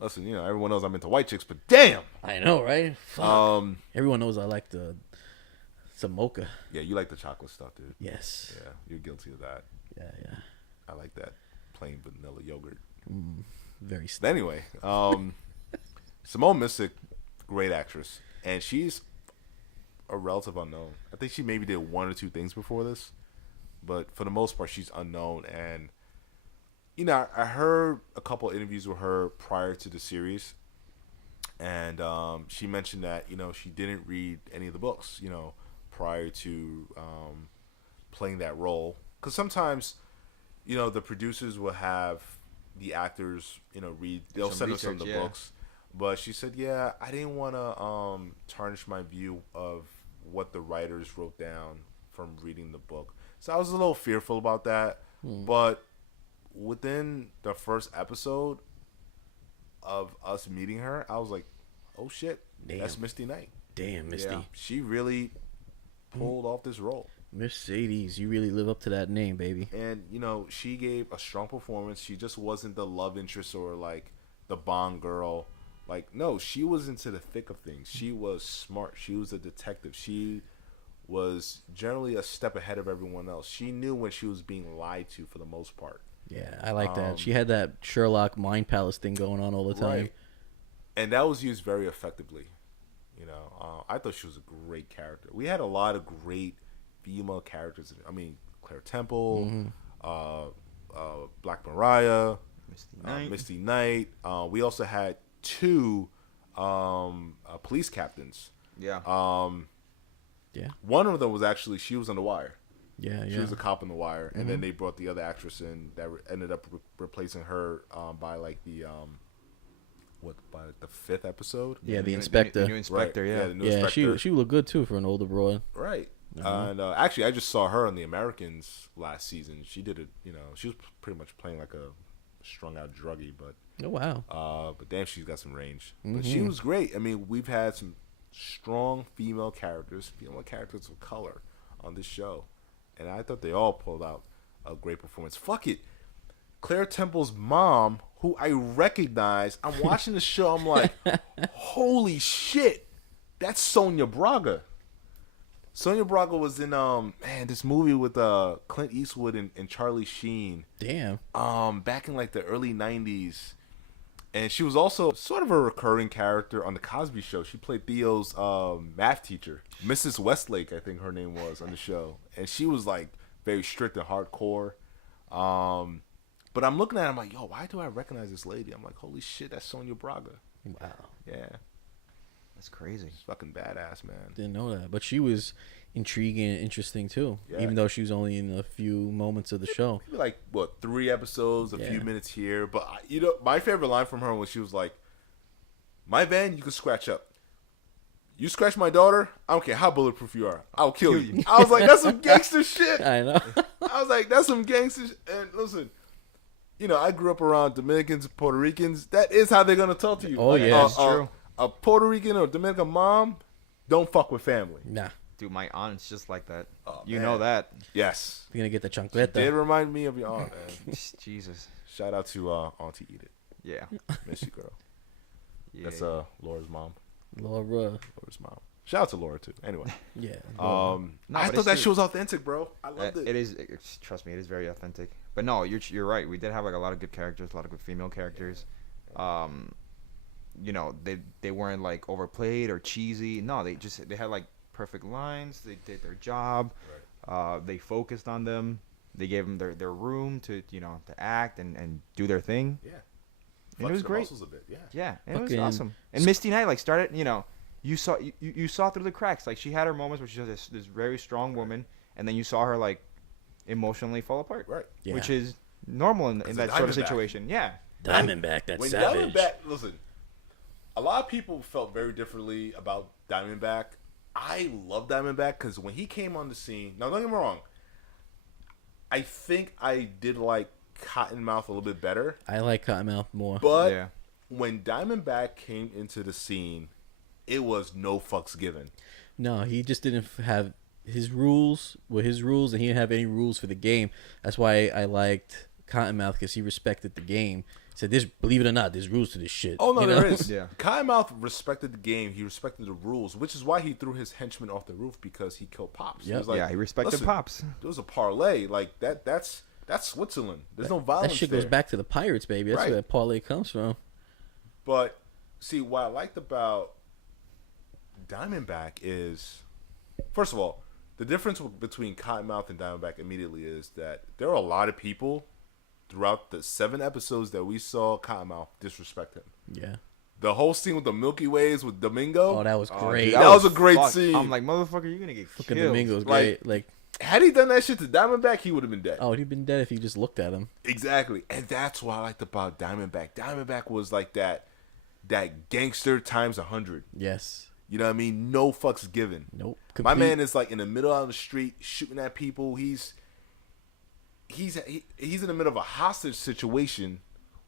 Listen, you know, everyone knows I'm into white chicks, but damn. I know, right? Fuck. Everyone knows I like some mocha. Yeah, you like the chocolate stuff, dude. Yes. Yeah, you're guilty of that. Yeah. I like that plain vanilla yogurt. Very. But anyway, Simone Missick, great actress, and she's a relative unknown. I think she maybe did one or two things before this, but for the most part, she's unknown. And you know, I heard a couple interviews with her prior to the series, and she mentioned that, you know, she didn't read any of the books, you know, prior to playing that role. Because sometimes, you know, the producers will have the actors, you know, they'll send us some of the books. But she said, yeah, I didn't want to tarnish my view of what the writers wrote down from reading the book. So I was a little fearful about that. But within the first episode of us meeting her, I was like, oh shit, that's Misty Knight. Damn, Misty. Yeah, she really pulled off this role. Mercedes, you really live up to that name, baby. And, you know, she gave a strong performance. She just wasn't the love interest or, like, the Bond girl. Like, no, she was into the thick of things. She was smart. She was a detective. She was generally a step ahead of everyone else. She knew when she was being lied to for the most part. Yeah, I like that. She had that Sherlock Mind Palace thing going on all the time. Right. And that was used very effectively. You know, I thought she was a great character. We had a lot of great female characters. I mean, Claire Temple, Black Mariah, Misty Knight. We also had two police captains. Yeah. Yeah. One of them was actually, she was on The Wire. Yeah. She was a cop on The Wire, and then they brought the other actress in that ended up replacing her by like the by the fifth episode. Yeah, the inspector. The new inspector, right. yeah. The new inspector. She looked good too for an older broad. Right. And actually, I just saw her on The Americans last season. She did it. You know, she was pretty much playing like a strung out druggie, but Oh wow. but damn, she's got some range. But she was great. I mean, we've had some strong female characters of color on this show, and I thought they all pulled out a great performance. Fuck it, Claire Temple's mom, who I recognize. I'm watching the show. I'm like, holy shit, that's Sonia Braga. Sonia Braga was in this movie with Clint Eastwood and Charlie Sheen. Damn. Back in like the early 90s. And she was also sort of a recurring character on the Cosby Show. She played Theo's math teacher, Mrs. Westlake, I think her name was, on the show. And she was like very strict and hardcore. But I'm looking at it, I'm like, yo, why do I recognize this lady? I'm like, holy shit, that's Sonia Braga. Wow. Yeah. That's crazy. She's fucking badass, man. Didn't know that, but she was intriguing and interesting too. Yeah. Even though she was only in a few moments of the show. Maybe like what, 3 episodes, a few minutes here. But you know, my favorite line from her was she was like, "My van, you can scratch up. You scratch my daughter, I don't care how bulletproof you are, I'll kill you." I was like, that's some gangster shit. I know. I was like, that's some gangster shit. And listen, you know, I grew up around Dominicans, Puerto Ricans. That is how they're gonna talk to you. Oh, yeah, that's true. A Puerto Rican or Dominican mom, don't fuck with family. Nah. Dude, my aunt's just like that. Oh, you man. know that. Yes. You're gonna get the Did chancleta. remind me of your aunt, man. Jesus. Shout out to Auntie Edith. Yeah. Miss you, girl. Yeah. That's Laura's mom. Laura. Laura's mom. Shout out to Laura too. Anyway, Yeah. I but thought it's that true. shit was authentic, bro. I loved it. It is. Trust me, it is very authentic. But no, you're right. We did have like a lot of good characters, a lot of good female characters. You know, they weren't like overplayed or cheesy. No, they had like perfect lines. They did their job. Right. They focused on them. They gave them their room to to act and do their thing. Yeah. And it was Flex their great. muscles a bit. Yeah. Yeah, and it was Fucking- awesome. And Misty Knight like started. You saw through the cracks. Like she had her moments where she was this very strong woman, and then you saw her like emotionally fall apart. Right. Yeah. Which is normal in It's that a sort of Diamondback. situation. Yeah. Diamondback, that's when savage. Diamondback, listen, a lot of people felt very differently about Diamondback. I love Diamondback because when he came on the scene, now don't get me wrong, I think I did like Cottonmouth a little bit better. I like Cottonmouth more. But Yeah. when Diamondback came into the scene, it was no fucks given. No, he just didn't have his rules were his rules, and he didn't have any rules for the game. That's why I liked Cottonmouth, because he respected the game. He said, "This, believe it or not, there's rules to this shit." Oh no, you there know? is. Yeah. Cottonmouth respected the game. He respected the rules, which is why he threw his henchmen off the roof because he killed Pops. He Yep. was like, Yeah, he respected "Listen, Pops. There was a parlay like that. That's Switzerland. There's no violence. That shit there. goes back to the Pirates, baby. That's Right. where that parlay comes from. But see, what I liked about Diamondback is, first of all, the difference between Cottonmouth and Diamondback immediately is that there are a lot of people throughout the 7 episodes that we saw Cottonmouth disrespect him. Yeah. The whole scene with the Milky Ways with Domingo. Oh, that was great. dude, That was a great fuck- scene. I'm like, motherfucker, you're gonna get Fucking killed. Domingo's Like- great. Like, Had he done that shit to Diamondback, he would have been dead. oh, he'd been dead if you just looked at him. Exactly. And that's what I liked about Diamondback. Diamondback was like that gangster times 100. Yes. You know what I mean? No fucks given. Nope. My Complete- man is like in the middle of the street shooting at people. He's in the middle of a hostage situation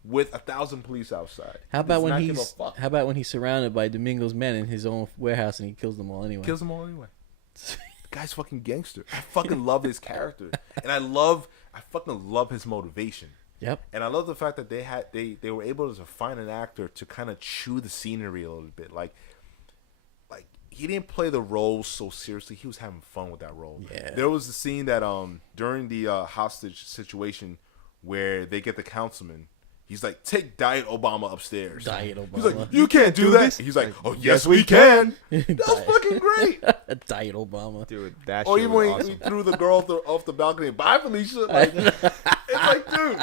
with 1,000 police outside. How He about does when not give a he's fuck. How about when he's surrounded by Domingo's men in his own warehouse and he kills them all anyway? Kills them all anyway. The guy's fucking gangster. I fucking love his character, and I fucking love his motivation. Yep. And I love the fact that they were able to find an actor to kind of chew the scenery a little bit. Like he didn't play the role so seriously. He was having fun with that role. Yeah. There was a scene that during the hostage situation where they get the councilman. He's like, take Diet Obama upstairs. Diet He's Obama. like, you can't do that. He's like, oh yes we can. That was fucking great. Diet Obama. Dude, that Or shit even was when awesome. he threw the girl off the balcony. Bye, Felicia. Like, it's like, dude,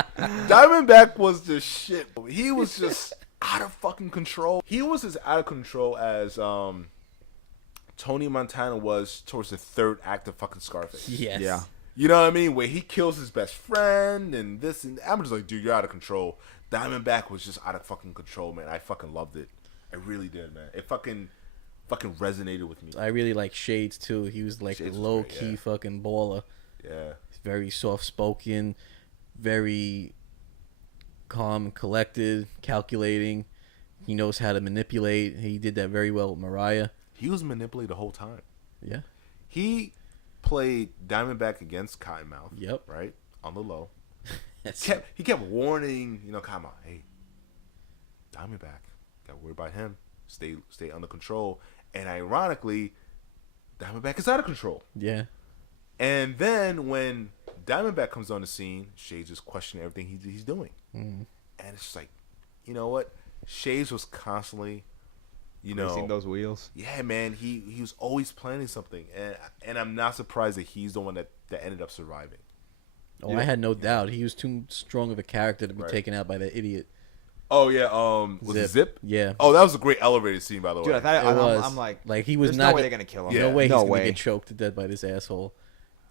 Diamondback was just shit. He was just out of fucking control. He was as out of control as Tony Montana was towards the 3rd act of fucking Scarface. Yes. Yeah. You know what I mean? Where he kills his best friend and this and I'm just like, dude, you're out of control. Diamondback was just out of fucking control, man. I fucking loved it. I really did, man. It fucking resonated with me. I really like Shades too. He was like Shades a was low great, key yeah. fucking baller. Yeah. Very soft spoken, very calm and collected, calculating. He knows how to manipulate. He did that very well with Mariah. He was manipulated the whole time. Yeah. He played Diamondback against Cottonmouth. Yep. Right? On the low. That's He kept warning, Cottonmouth, hey, Diamondback, got worried about him. Stay under control. And ironically, Diamondback is out of control. yeah. And then when Diamondback comes on the scene, Shades is questioning everything he's doing. Mm. And it's just like, you know what? Shades was constantly, Greasing those wheels. yeah, man, he was always planning something. And I'm not surprised that he's the one that ended up surviving. Oh, I had no doubt. He was too strong of a character to be Right. taken out by that idiot. Oh, yeah, was it Zip? Yeah. Oh, that was a great elevator scene, by the way. Dude, I thought It was. I'm like, he was there's not no way they're gonna kill him. Yeah. No way No he's way. gonna get choked to death by this asshole.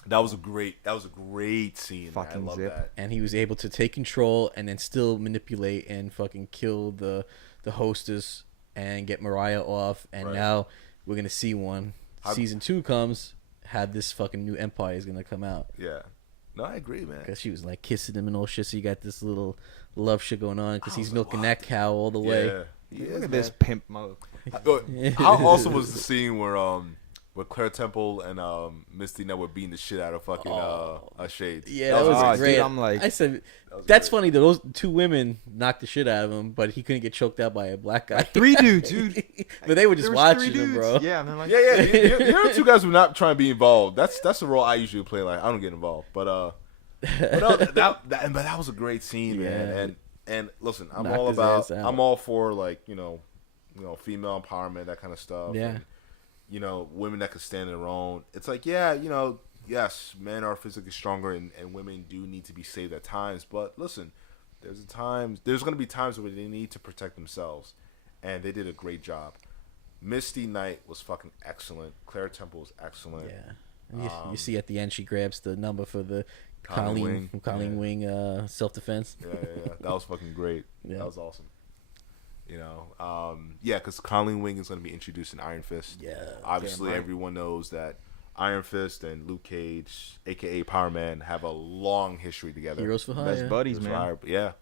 That was a great scene. Man. I Fucking love Zip. that. And he was able to take control and then still manipulate and fucking kill the hostess and get Mariah off. And Right. now we're gonna see one. How- Season 2 comes. How this fucking new empire is gonna come out. Yeah. No, I agree, man. Because she was like kissing him and all shit. So you got this little love shit going on. Because I he's was like, milking what? that cow all the way. Yeah. He Look is, at this man. pimp mode. How awesome was the scene where Claire Temple and Misty Knight were beating the shit out of fucking Shades? Yeah, that was awesome. great. Dude, I'm like- I said, was that's great. funny though. Those 2 women knocked the shit out of him, but he couldn't get choked out by a black guy. 3 dudes, dude. But they were just There was watching 3 him, dudes. bro. Yeah, and they're like, Yeah. You're 2 guys who are not trying to be involved. That's the role I usually play. Like I don't get involved, but that was a great scene, man. Yeah. And listen, I'm Knocked all his about. ass out. I'm all for like female empowerment, that kind of stuff. Yeah. And, women that can stand their own. It's like, yeah, yes, men are physically stronger and women do need to be saved at times. But listen, there's going to be times where they need to protect themselves. And they did a great job. Misty Knight was fucking excellent. Claire Temple was excellent. Yeah. And you see at the end, she grabs the number for the Colleen Wing. Colleen Yeah. Wing self-defense. Yeah. That was fucking great. Yeah. That was awesome. You know, yeah, because Colleen Wing is going to be introduced in Iron Fist. Yeah. Obviously, damn right. everyone knows that Iron Fist and Luke Cage, aka Power Man, have a long history together. Heroes for hire. Best buddies, Heroes for man. hire, yeah.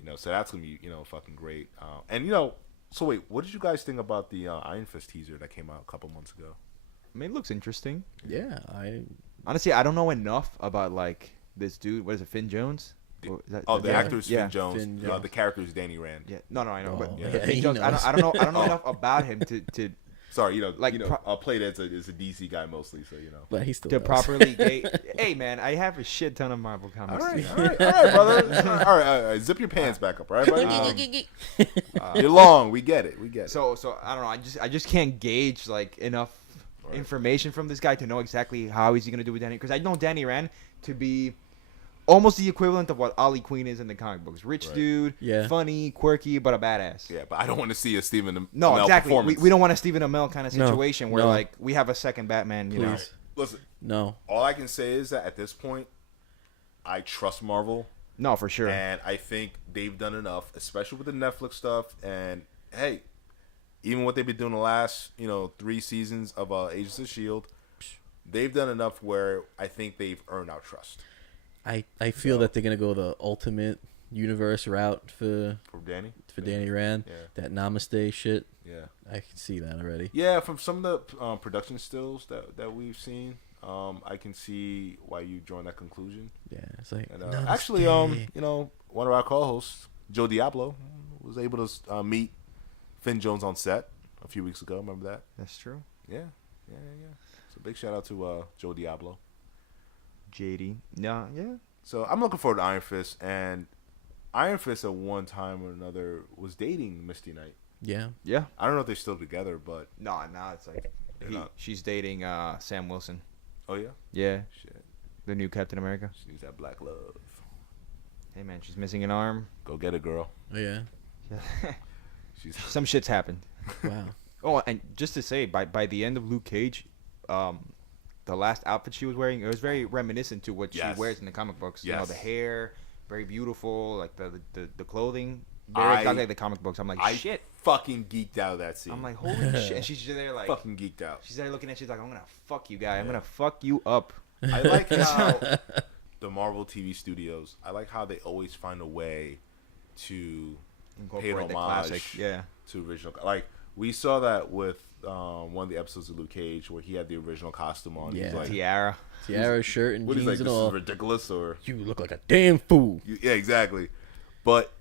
You know, so that's gonna be fucking great. And you know, so wait, what did you guys think about the Iron Fist teaser that came out a couple months ago? I mean, it looks interesting. Yeah, Honestly, I don't know enough about like this dude. What is it, Finn Jones? Or is that- The yeah. actor is Yeah. Finn Jones. Finn Jones. The character is Danny Rand. Yeah. No, I know, Oh, but yeah, Finn he Jones, knows. I don't know enough about him to Sorry, Like, played as a DC guy mostly, so you know. but he still to does. properly gauge. Hey, man, I have a shit ton of Marvel All comics. right, all right, brother. All right, zip your pants back up, all right, buddy? Um, You're long. We get it. So I don't know. I just can't gauge like enough Right. information from this guy to know exactly how is he gonna do with Danny. Because I know Danny Rand to be almost the equivalent of what Ollie Queen is in the comic books. Rich Right. dude, Yeah. funny, quirky, but a badass. Yeah, but I don't want to see a Stephen No, Amell exactly. performance. We don't want a Stephen Amell kind of No, situation where no. like we have a second Batman. You know. Please. Listen, No. all I can say is that at this point, I trust Marvel, No, for sure. and I think they've done enough, especially with the Netflix stuff. And hey, even what they've been doing the last 3 seasons of Agents of Shield, they've done enough where I think they've earned our trust. I feel that they're gonna go the ultimate universe route for Danny, Rand. Yeah. That Namaste shit. yeah. I can see that already. Yeah, from some of the production stills that we've seen, I can see why you drawn that conclusion. Yeah, it's like And Namaste. actually, one of our co-hosts, Joe Diablo, was able to meet Finn Jones on set a few weeks ago. Remember that? That's true. Yeah. So big shout out to Joe Diablo. JD. Yeah. So I'm looking forward to Iron Fist, and Iron Fist at one time or another was dating Misty Knight. Yeah. Yeah. I don't know if they're still together, but No, it's like They're not. she's dating Sam Wilson. oh yeah, Yeah, shit, the new Captain America. she needs that black love. Hey man, she's missing an arm. Go get it, girl. Oh yeah. She's Some shit's happened. Wow. Oh, and just to say, by the end of Luke Cage, the last outfit she was wearing, it was very reminiscent to what Yes. she wears in the comic books. You know, Yes. the hair, very beautiful, like the clothing, very I- exactly like the comic books. I'm like, I shit. fucking geeked out of that scene. I'm like, holy shit. And she's just there like, fucking geeked out. she's there looking at you like, I'm gonna fuck you, guy. I'm gonna fuck you up. I like how the Marvel TV studios, I like how they always find a way to pay an Incorporate the homage classic. Yeah. to original. Like, we saw that with one of the episodes of Luke Cage where he had the original costume on. He's Yeah. like, Tiara. Tiara, shirt, and what is jeans like, and this all. is ridiculous, or You look like a damn fool. yeah, exactly. But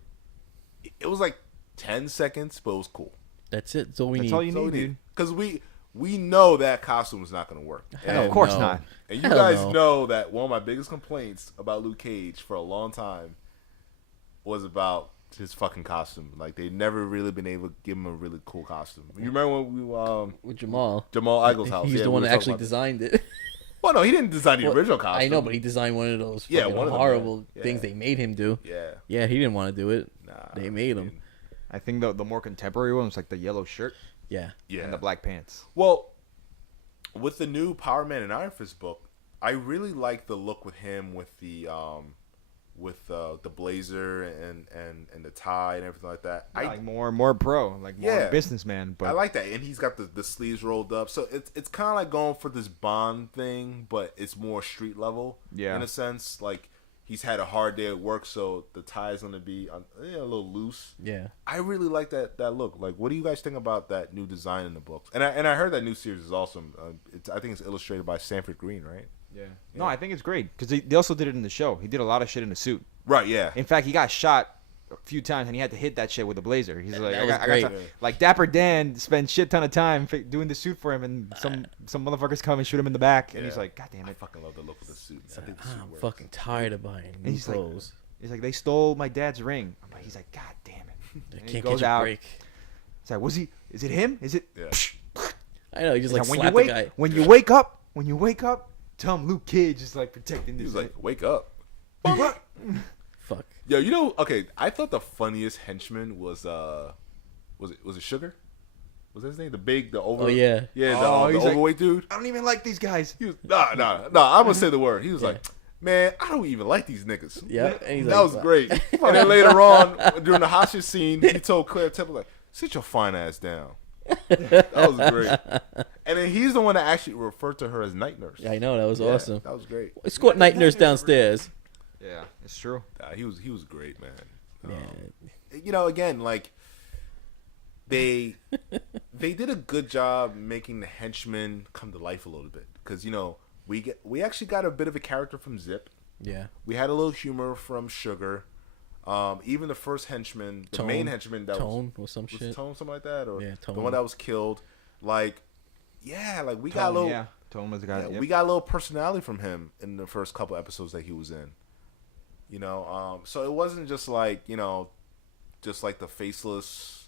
it was like 10 seconds, but it was cool. That's it. That's all we That's need. all you need, dude. Because we know that costume is not going to work. Hell Of course no. not. And you Hell guys no. know that one of my biggest complaints about Luke Cage for a long time was about his fucking costume. Like, they never really been able to give him a really cool costume. You remember when we With Jamal. Jamal Eigel's house? He's Yeah, the we one were that talking actually about that. designed it. Well, no, he didn't design the Well, original costume. I know, but he designed one of those Yeah, fucking one of them, horrible yeah. things they made him do. Yeah. Yeah, he didn't want to do it. Nah, They made I him. mean, I think the more contemporary one was like the yellow shirt Yeah. Yeah. and the black pants. Well, with the new Power Man and Iron Fist book, I really like the look with him with the blazer and the tie and everything like that. Like more pro, like more Yeah. businessman. But I like that, and he's got the sleeves rolled up, so it's kind of like going for this Bond thing, but it's more street level. Yeah. In a sense, like he's had a hard day at work, so the tie is gonna be a little loose. Yeah. I really like that look. Like, what do you guys think about that new design in the books? And I heard that new series is awesome. I think it's illustrated by Sanford Green, right? yeah. No, I think it's great because they also did it in the show. He did a lot of shit in the suit. Right. Yeah. In fact, he got shot a few times and he had to hit that shit with a blazer. He's like, that was great. like Dapper Dan spent shit ton of time doing the suit for him, and some motherfuckers come and shoot him in the back, and he's Yeah. like, God damn I it. fucking love the look of the suit. I think the suit I'm works. fucking tired of buying new he's like- clothes. He's like, they stole my dad's ring. But he's like, God damn it. They And he can't goes catch a out. break. It's like, is it him? Is it? Yeah. I know. He just He's like like, slapped when the guy. you wake up, tell him Luke Cage is like protecting He this. was like, "Wake up." Fuck. Yo, okay, I thought the funniest henchman was it Sugar? Was that his name? The over? Oh, yeah. Yeah, Oh, the he's like- overweight dude. I don't even like these guys. He was, nah, I'm gonna say the word. He was Yeah. like, man, I don't even like these niggas. Yeah, and he's That like, was great. And then later on, during the hostage scene, he told Claire Temple, like, sit your fine ass down. That was great. And then he's the one that actually referred to her as night nurse. Yeah, I know, that was awesome. That was great. Escort night nurse downstairs. Yeah, it's true. He was great, man. Yeah. You know, again, like they did a good job making the henchmen come to life a little bit, because you know we actually got a bit of a character from Zip. Yeah. We had a little humor from Sugar. Even the first henchman, the main henchman that Tone or some shit. Tone, something like that, or Tone. the one that was killed. Like, yeah, like we got a little. Yeah, Tone was the guy. We got a little personality from him in the first couple episodes that he was in. You know, so it wasn't just like, you know, just like the faceless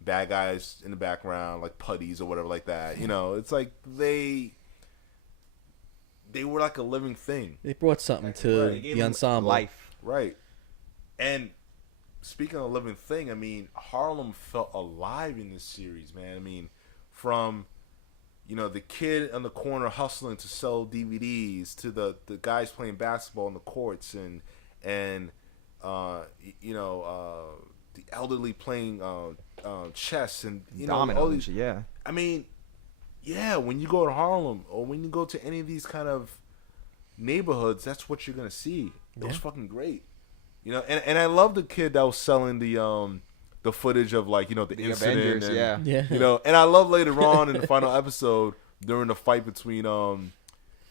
bad guys in the background, like putties or whatever like that. You know, it's like they were like a living thing. They brought something to the ensemble. Life. Right. And speaking of living thing, I mean, Harlem felt alive in this series, man. I mean, from, you know, the kid on the corner hustling to sell DVDs to the guys playing basketball in the courts and you know, the elderly playing chess and, you know, Domino all and these. shit, yeah. I mean, yeah, when you go to Harlem or when you go to any of these kind of neighborhoods, that's what you're gonna see. It was fucking great, you know. And I love the kid that was selling the footage of, like, you know, the incident, Avengers, and, yeah. you know. And I love later on in the final episode during the fight between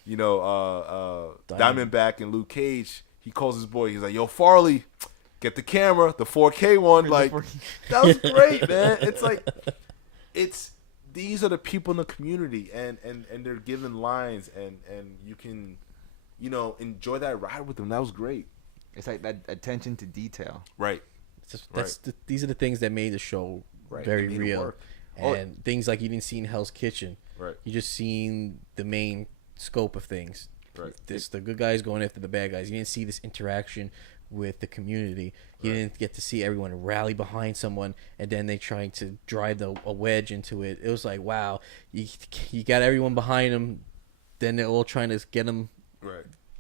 you know, Diamondback and Luke Cage, he calls his boy. He's like, "Yo, Farley, get the camera, the 4K one." Like, that was great, man. It's like, these are the people in the community, and they're given lines, and you can, you know, enjoy that ride with them. That was great. It's like that attention to detail. Right. These are the things that made the show very It made it real. work. And things like you didn't see in Hell's Kitchen. Right. You just seen the main scope of things. Right. The good guys going after the bad guys. You didn't see this interaction with the community. You didn't get to see everyone rally behind someone and then they trying to drive a wedge into it. It was like, wow, you got everyone behind them, then they're all trying to get them,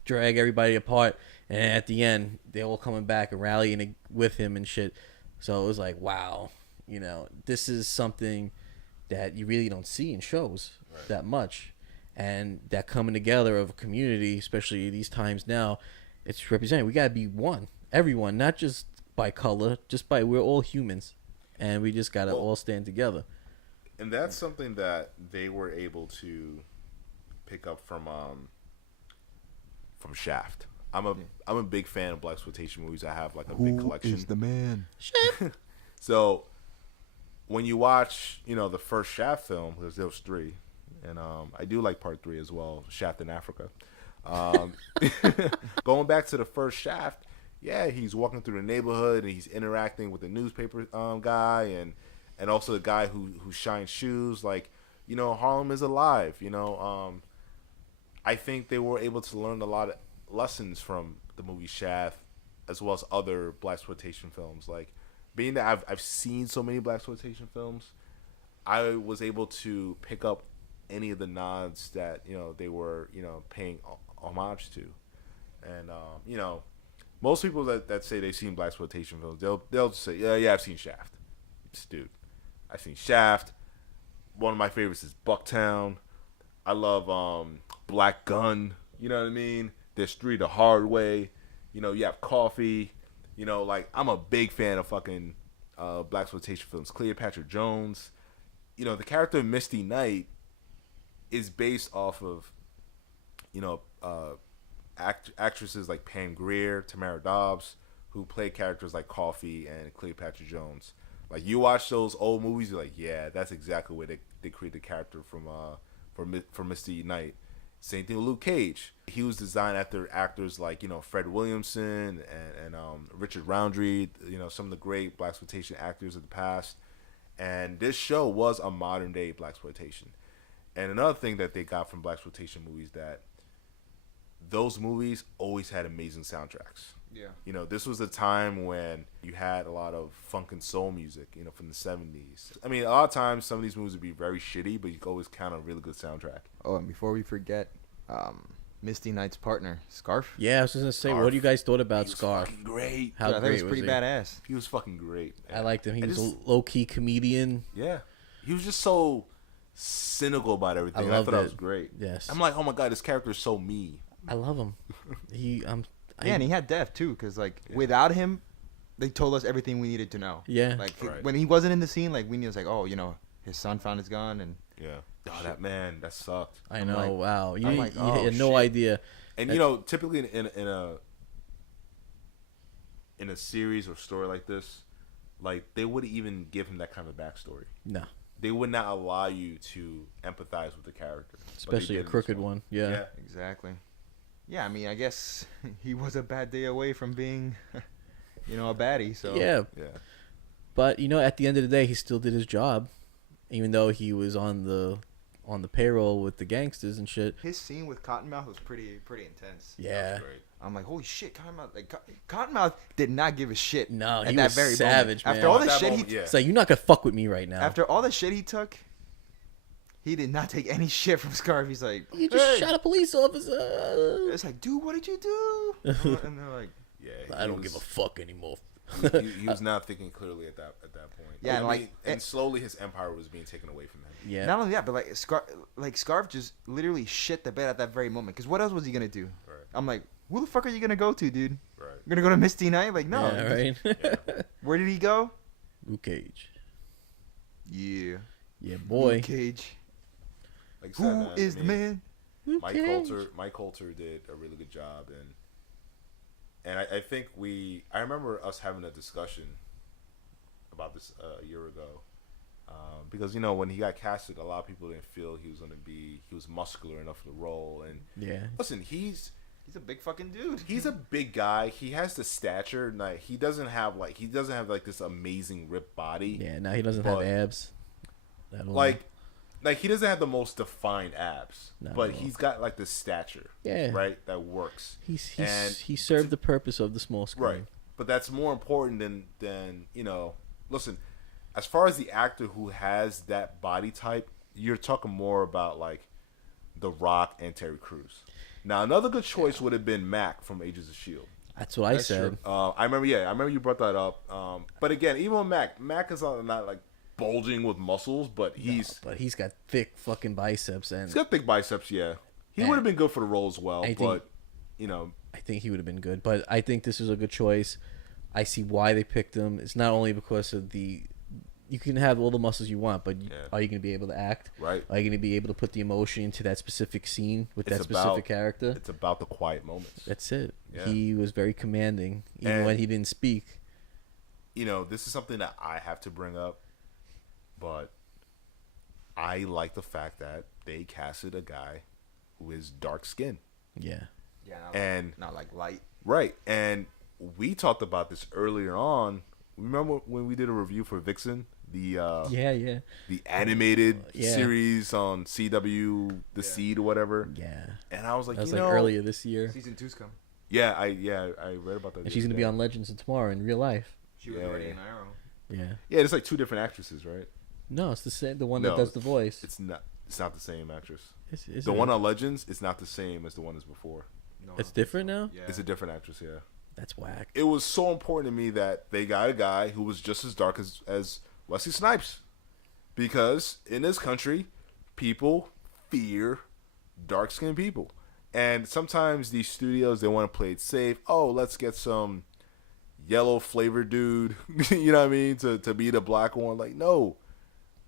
drag everybody apart, and at the end they're all coming back and rallying with him and shit. So it was like, wow, you know, this is something that you really don't see in shows that much. And that coming together of a community, especially these times now, it's represented. We gotta be one, everyone, not just by color, just by, we're all humans, and we just gotta all stand together. And that's something that they were able to pick up from Shaft. I'm a big fan of blaxploitation movies. I have like a big collection. Who is the man? So when you watch, you know, the first Shaft film, there was 3. And I do like part 3 as well, Shaft in Africa. Going back to the first Shaft, yeah, he's walking through the neighborhood and he's interacting with the newspaper guy and also the guy who shines shoes. Like, you know, Harlem is alive. You know, I think they were able to learn a lot of lessons from the movie Shaft, as well as other blaxploitation films. Like, being that I've seen so many blaxploitation films, I was able to pick up any of the nods that, you know, they were, you know, paying homage to. And you know, most people that say they've seen blaxploitation films, they'll just say, yeah, I've seen Shaft. Dude, I've seen Shaft. One of my favorites is Bucktown. I love Black Gun. You know what I mean? There's 3 The Hard Way. You know, you have Coffee. You know, like, I'm a big fan of fucking blaxploitation films. Cleopatra Jones. You know, the character of Misty Knight is based off of, you know, actresses like Pam Grier, Tamara Dobbs, who play characters like Coffee and Cleopatra Jones. Like, you watch those old movies, you're like, yeah, that's exactly where they created the character from Misty Knight. Same thing with Luke Cage. He was designed after actors like, you know, Fred Williamson and Richard Roundtree, you know, some of the great blaxploitation actors of the past. And this show was a modern day blaxploitation. And another thing that they got from blaxploitation movies, that those movies always had amazing soundtracks. Yeah. You know, this was a time when you had a lot of funk and soul music, you know, from the 70s. I mean, a lot of times some of these movies would be very shitty, but you could always count on a really good soundtrack. Oh, and before we forget, Misty Knight's partner, Scarf. Yeah, I was just gonna say, Scarf. what do you guys thought He about was Scarf? fucking great. How I thought great he was pretty he? badass. He was fucking great. I liked him. He I was just- a low key comedian. Yeah, he was just so cynical about everything. I loved thought that it. was great. Yes. I'm like, oh my god, this character is so me. I love him. Yeah, and he had depth too, because like without him, they told us everything we needed to know. Yeah. Like Right. when he wasn't in the scene, like we knew, it was like, oh, his son found his gun, and Yeah. Oh, that man, that sucked. I I'm know. like- Wow. You, I'm like, you oh, had no shit. idea. And typically in a series or story like this, like they wouldn't even give him that kind of backstory. No. They would not allow you to empathize with the character, But they Especially did a in this crooked one. Yeah. exactly. Yeah, I mean, I guess he was a bad day away from being, a baddie. So Yeah. Yeah. But at the end of the day, he still did his job, even though he was on the payroll with the gangsters and shit. his scene with Cottonmouth was pretty intense. Yeah. Great. I'm like, holy shit, Cottonmouth! Like Cottonmouth did not give a shit. No, at he that was very savage, moment. man. After all At the that shit moment, he, yeah. It's like, you're not gonna fuck with me right now. after all the shit he took, he did not take any shit from Scarf. He's like, You just "Hey." shot a police officer. It's like, dude, what did you do? And they're like, Yeah. I don't give a fuck anymore. He was not thinking clearly at that point. Yeah, I and mean, like- and slowly his empire was being taken away from him. Yeah. not only that, but like Scarf just literally shit the bed at that very moment. Because what else was he gonna do? Right. I'm like, who the fuck are you gonna go to, dude? Right. You're gonna go to Misty Knight? Like, no. Yeah, right. Where did he go? Luke Cage. Yeah. Yeah, boy. Luke Cage. Like I said, Who is the man? Luke Mike Cage. Coulter did a really good job, and I think I remember us having a discussion about this a year ago, because when he got casted, a lot of people didn't feel he was muscular enough for the role, and Yeah. listen, he's He's a big fucking dude. a big guy. He has the stature. Like he doesn't have like this amazing ripped body. Yeah. Now he doesn't have But- abs. At all. Like he doesn't have the most defined abs, No. but he's got like the stature. Yeah. Right. That works. he served the purpose of the small screen. Right. But that's more important than listen, as far as the actor who has that body type, you're talking more about like The Rock and Terry Crews. Now another good choice would have been Mac from Agents of Shield. That's what I That's said. I remember you brought that up. But again, even with Mac is not like bulging with muscles, but he's got thick fucking biceps, and he's got thick biceps. Yeah, he And would have been good for the role as well. I think- But I think he would have been good. But I think this was a good choice. I see why they picked him. It's not only because of you can have all the muscles you want, but are you going to be able to act? Right. Are you going to be able to put the emotion into that specific scene with It's that specific about- character? it's about the quiet moments. That's it. Yeah. He was very commanding, even And- when he didn't speak. This is something that I have to bring up, but I like the fact that they casted a guy who is dark skinned. Yeah. Yeah, And- not like light. Right. And we talked about this earlier on. Remember when we did a review for Vixen, the Yeah. the animated Yeah. series on CW, The Seed or whatever. Yeah. And I was like, That was you like know, earlier this year. Season 2's come. I read about that. And the she's other going to be day. on Legends of Tomorrow in real life. She was Yeah, already yeah. in Arrow. Yeah. Yeah, it's like two different actresses, right? No, it's the same. The one No, that does the voice. It's not the same actress. Is The it- one on Legends is not the same as the one as before. No, It's different now? Yeah. It's a different actress, yeah. That's whack. It was so important to me that they got a guy who was just as dark as Wesley Snipes. Because in this country, people fear dark-skinned people. And sometimes these studios, they want to play it safe. Oh, let's get some yellow flavored dude, you know what I mean, to be the black one. Like, no,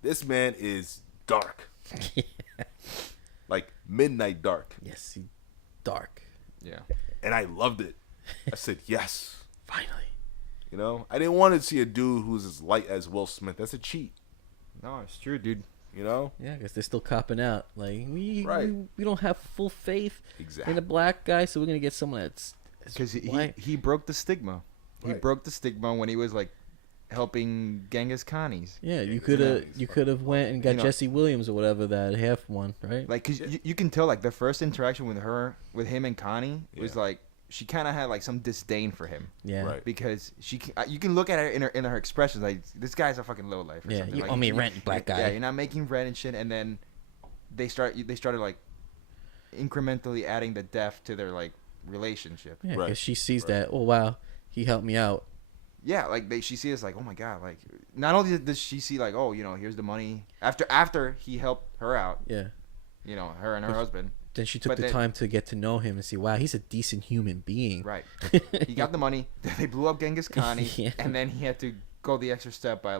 this man is dark. Like midnight dark. Yes, he dark. Yeah. And I loved it. I said, yes. Finally. I didn't want to see a dude who's as light as Will Smith. That's a cheat. No, it's true, dude. Yeah, I guess they're still copping out. Like we don't have full faith Exactly. in a black guy, so we're gonna get someone that's Because white. he broke the stigma. He Right. broke the stigma when he was like helping Genghis Khanis. Yeah, you Exactly. could have went and got You know- Jesse Williams or whatever, that half one, right? Like, cause you can tell like the first interaction with him and Connie was Yeah. like she kind of had like some disdain for him Yeah. Right. because you can look at her in her expressions like this guy's a fucking low life. Or Yeah, something. you like, owe me rent, you black guy. Yeah, you're not making rent and shit. And then they started like incrementally adding the death to their like relationship. Yeah, Right. because she sees Right. that. Oh wow, he helped me out. Yeah, like she sees like, oh my god, like not only does she see like, oh, here's the money after he helped her out, Yeah. her and her husband. Then she took But the then- time to get to know him and see, wow, he's a decent human being. Right. He got the money. They blew up Genghis Khan, Yeah. and then he had to go the extra step by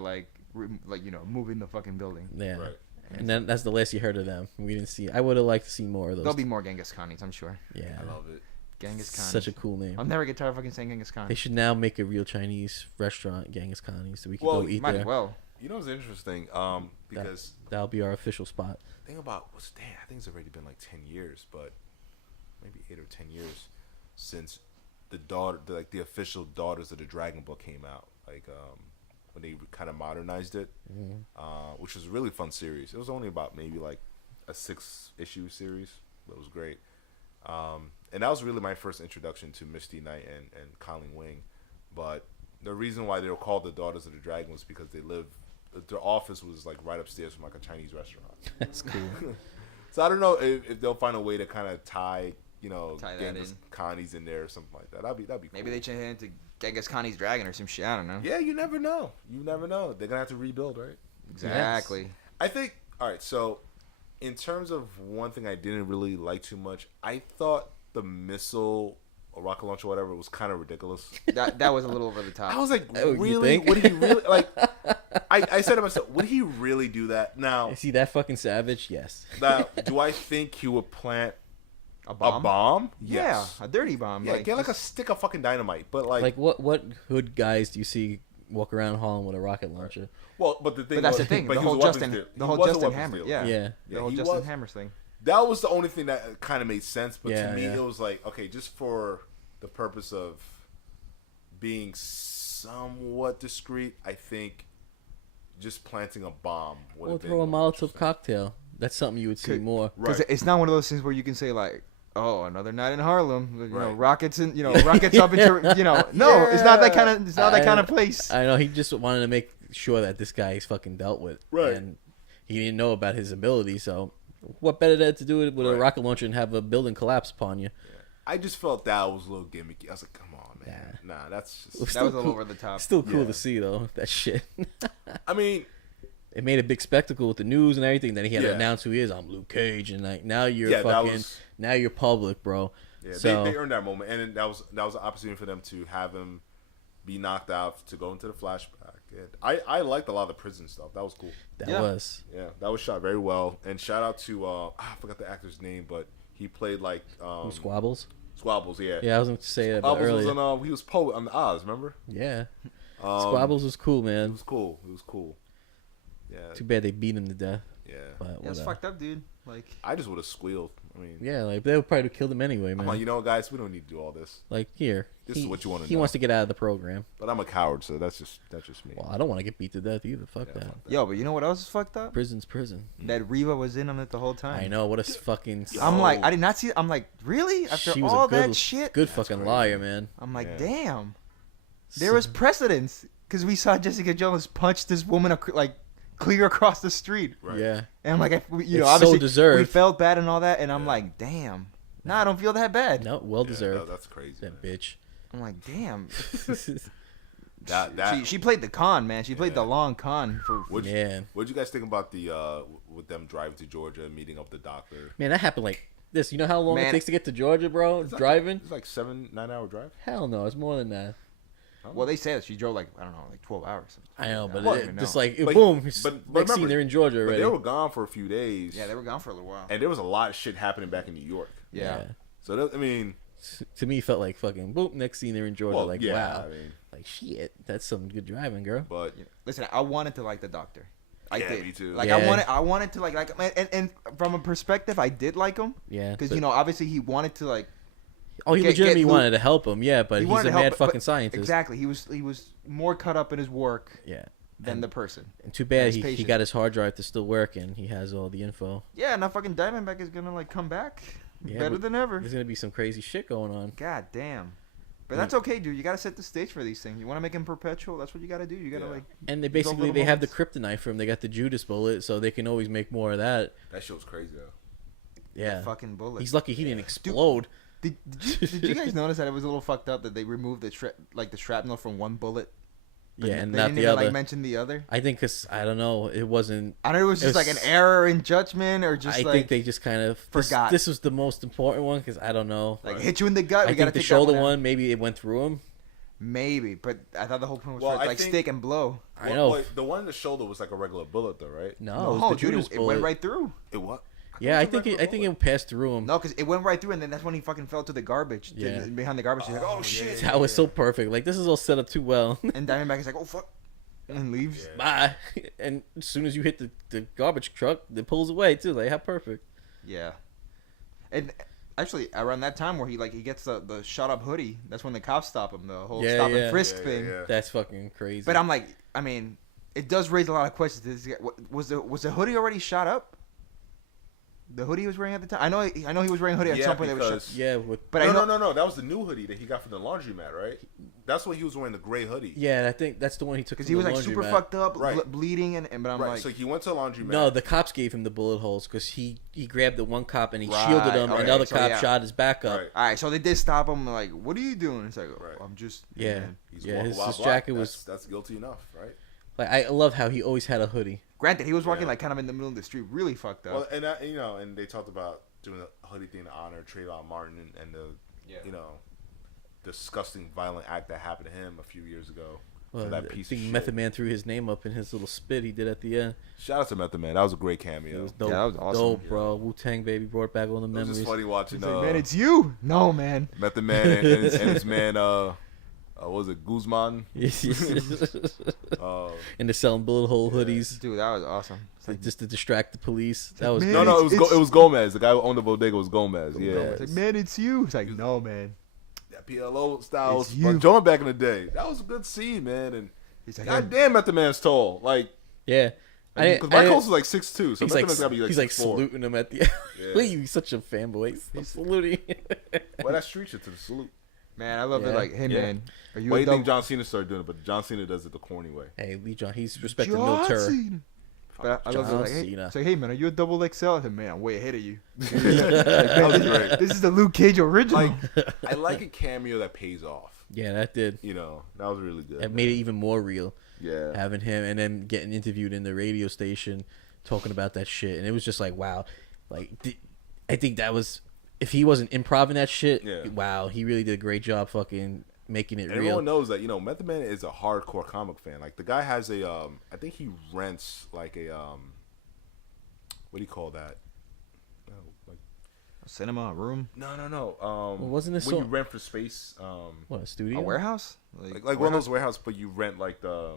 moving the fucking building. Yeah. Right. And then that's the last you heard of them. We didn't see. I would have liked to see more of those. There'll be more Genghis Khanis, I'm sure. Yeah. I love it. Genghis Khan. Such a cool name. I'll never get tired of fucking saying Genghis Khan. They should now make a real Chinese restaurant, Genghis Khan, so we can Well, go eat Might there. as well. You know what's interesting? Because That'll be our official spot. think about I think it's already been like 10 years, but maybe 8 or 10 years since the official Daughters of the Dragon book came out. Like when they kind of modernized it, which was a really fun series. It was only about maybe like a 6-issue series, but it was great. And that was really my first introduction to Misty Knight and Colleen Wing. But the reason why they were called the Daughters of the Dragon was because their office was like right upstairs from like a Chinese restaurant. That's cool. So I don't know if they'll find a way to kind of tie Tie that Genghis in. Khani's in there or something like that. That'd be cool. Maybe they change it into Genghis Khan's dragon or some shit. I don't know. Yeah, you never know. You never know. They're gonna have to rebuild, right? Exactly. I think. All right. So, in terms of one thing I didn't really like too much, I thought the missile or rocket launcher, or whatever, was kind of ridiculous. That was a little over the top. I was like, Oh, you really? think? Would he really like? I said to myself, would he really do that? Now, Is he that fucking savage? Yes. do I think he would plant a bomb. a bomb? Yeah, Yes. a dirty bomb. Yeah, get like a stick of fucking dynamite, but Like what hood guys do you see walk around Harlem with a rocket launcher? well, but the thing. But that's was, the thing. but The he was whole a weapons Justin, dealer. the He whole was a Justin weapons Hammer. dealer. Yeah. Yeah. The Yeah, whole he Justin was. Hammers thing. That was the only thing that kind of made sense. But Yeah, to me, yeah. it was like, okay, just for the purpose of being somewhat discreet, I think just planting a bomb would Or have been throw a more Molotov interesting. cocktail. That's something you would see Could- more. Because Right. it's not one of those things where you can say like, oh, another night in Harlem. Right. Rockets and rockets up into No, it's not that kind of. It's not that kind of place. I know he just wanted to make sure that this guy is fucking dealt with. Right. And he didn't know about his ability, so what better to do it with a Right. rocket launcher and have a building collapse upon you? I just felt that was a little gimmicky. I was like, come on, man. Nah, that's just. that Still was a little cool. over the top. Still cool Yeah. to see though, that shit. I mean, It made a big spectacle with the news and everything. Then he had to Yeah. announce who he is. I'm Luke Cage, and like now you're Yeah, that fucking. was- Now you're public, bro. yeah, So they earned that moment, and then that was an opportunity for them to have him be knocked out to go into the flashback. And I liked a lot of the prison stuff. That was cool. that Yeah. was. Yeah, that was shot very well. And shout out to I forgot the actor's name, but he played like Who Squabbles? Squabbles. Yeah, Yeah, I was going to say that about Squabbles was earlier. on. He was Poe on the Oz. Remember? Yeah, Um, Squabbles was cool, It man. was cool. It was cool. Yeah, Too bad they beat him to death. yeah. But Yeah, it's whatever. fucked up, dude. Like, I just would have squealed. I mean, Yeah, like they would probably have killed him anyway, I'm man. like, you know what, guys, we don't need to do all this. Like here, This is what you wanna He know. wants to get out of the program. But I'm a coward, so that's just me. Well, I don't want to get beat to death either. Fuck Yeah, that. fuck that. yo, but you know what else is fucked up? Prison's prison. That Reva was in on it the whole time. I know what a fucking. I'm Yo. like, I did not see. I'm like, really? After She was all a good, that shit, good fucking crazy. liar, man. I'm like, Yeah. damn. There was precedence because we saw Jessica Jones punch this woman like clear across the street, Right. Yeah, and I'm like, It's so obviously deserved. we felt bad and all that, and I'm Yeah. like, damn. Nah, I don't feel that bad. no, well Yeah, deserved. that's crazy. That man. bitch. I'm like, damn. That She played the con, man. She played Yeah. the long con for. What'd you, Man. what'd you guys think about the with them driving to Georgia and meeting up the doctor? Man, that happened like this. You know how long it Man. takes to get to Georgia, bro? It's like- Driving? It's like 7-9 hour drive. Hell no, it's more than that. Well, they said she drove like I don't know, like 12 hours. I know, but don't it, even just know. like But- boom. but next remember- scene, they're in Georgia But already. they were gone for a few days. Yeah, they were gone for a little while. And there was a lot of shit happening back in New York. Yeah. So I mean, To me, it felt like fucking boom. Next scene, they're in Georgia. well, like yeah, wow, I mean, like shit. That's some good driving, girl. but Listen, I wanted to like the doctor. I Yeah, did. me too. Like Yeah. I wanted to like and from a perspective, I did like him Yeah, because but- obviously he wanted to like oh, he get legitimately Luke- wanted to help him. Yeah, but he he's wanted a to help, mad but- fucking but- scientist. Exactly. He was more caught up in his work Yeah, than the person. and too bad his he patient. got his hard drive to still work and he has all the info. Yeah, now fucking Diamondback is gonna like come back Yeah, better but than ever. There's gonna be some crazy shit going on. God damn. But that's okay, dude. You gotta set the stage for these things. You want to make them perpetual. That's what you gotta do. You gotta Yeah. like. And they These all basically little they have the moments. kryptonite for him. They got the Judas bullet, so they can always make more of that. that shit was crazy though. Yeah. The fucking bullet. He's lucky he didn't explode. Did you guys notice that it was a little fucked up that they removed the shrapnel from one bullet? But Yeah, and they not didn't the even, other. like, mention the other. I think because I don't know, it wasn't. I don't know. It was just like an error in judgment, or just I like think they just kind of forgot. This was the most important one because I don't know. like hit you in the gut. I We gotta think the take that shoulder out. one, maybe it went through him. Maybe, but I thought the whole point was Well, for it to, I like think- stick and blow. I know. Wait, the one in the shoulder was like a regular bullet, though, right? No, it was No, the dude, Judas it bullet. went right through. It what? Yeah, it I was a think regular bullet. it passed through him. No, because it went right through, and then that's when he fucking fell to the garbage. Yeah. Behind the garbage, he's like, "Oh shit!" That was so perfect. Like this is all set up too well. And Diamondback is like, "Oh fuck," and leaves. Bye. And as soon as you hit the garbage truck, it pulls away too. Like how perfect. Yeah. And actually, around that time where he gets the shot up hoodie, that's when the cops stop him. The whole Yeah, stop yeah. and frisk Yeah, thing. yeah. That's fucking crazy. But I'm like, I mean, it does raise a lot of questions. Was the hoodie already shot up? The hoodie he was wearing at the time. I know he was wearing a hoodie at Yeah, some point. That was shot. because- yeah, with But I know, No. That was the new hoodie that he got from the laundromat, right? That's when he was wearing the gray hoodie. yeah, I think that's the one he took. because from he was the like super laundromat. fucked up, Right. bleeding, and but I'm Right. like, So he went to the laundromat. No, the cops gave him the bullet holes because he grabbed the one cop and he Right, shielded him, okay, and the other so cop yeah. shot his back up. Right. all right, so they did stop him. Like, what are you doing? It's like, Right. I'm just Yeah, man. He's yeah. walking His wild black. jacket was That's guilty enough, right? like I love how he always had a hoodie. Granted, he was walking Yeah. like kind of in the middle of the street, really fucked up. Well, and and they talked about doing a hoodie thing to honor Trayvon Martin and the, disgusting violent act that happened to him a few years ago. Well, that I piece of think shit. Method Man threw his name up in his little spit he did at the end. Shout out to Method Man. That was a great It cameo. was dope. that was awesome. Dope, bro. Wu-Tang baby brought back all the It was memories. just funny watching He's like, man, it's you. No, man. Method Man and his man, what was it, Guzman? And they're selling bullet hole hoodies Dude, that was awesome. It's like, just to distract the police. That was man, No, it was It's- it was Gomez. The guy who owned the bodega was Gomez. Yeah, it's like, man, it's you. It's like, no, man. that PLO style It's was you. fun. Join back in the day. That was a good scene, man. And He's like, God damn, Method Man's tall. Like, yeah. because Mike Coles was like 6'2", so He's Method like, Man's gotta be like he's like 6'4". saluting him at the. Yeah. He's such a fanboy. He's saluting. Well, that's street shit to the salute. man, I love it. Yeah. Like, hey, Yeah. man, are you Why do a you think double? John Cena started doing it? But John Cena does it the corny way. Hey, Lee John, he's respected no terror. Cena. But I love it. John Like, hey, Cena. it's like, hey, man, are you a double XL? I said, man, I'm way ahead of you. That was great. This is the Luke Cage original. Like, I like a cameo that pays off. Yeah, that did. You know, that was really good. It made it even more real. Yeah. Having him and then getting interviewed in the radio station talking about that shit, and it was just like, wow. Like, I think that was, if he wasn't improv that shit, Yeah. wow, he really did a great job fucking making it And real. everyone knows that, Method Man is a hardcore comic fan. Like, the guy has a, I think he rents, like, a, what do you call that? Oh, like, A cinema, a room, no. Well, wasn't this when so- you rent for space? What, a studio? a warehouse, Like one of those warehouses, but you rent, like, the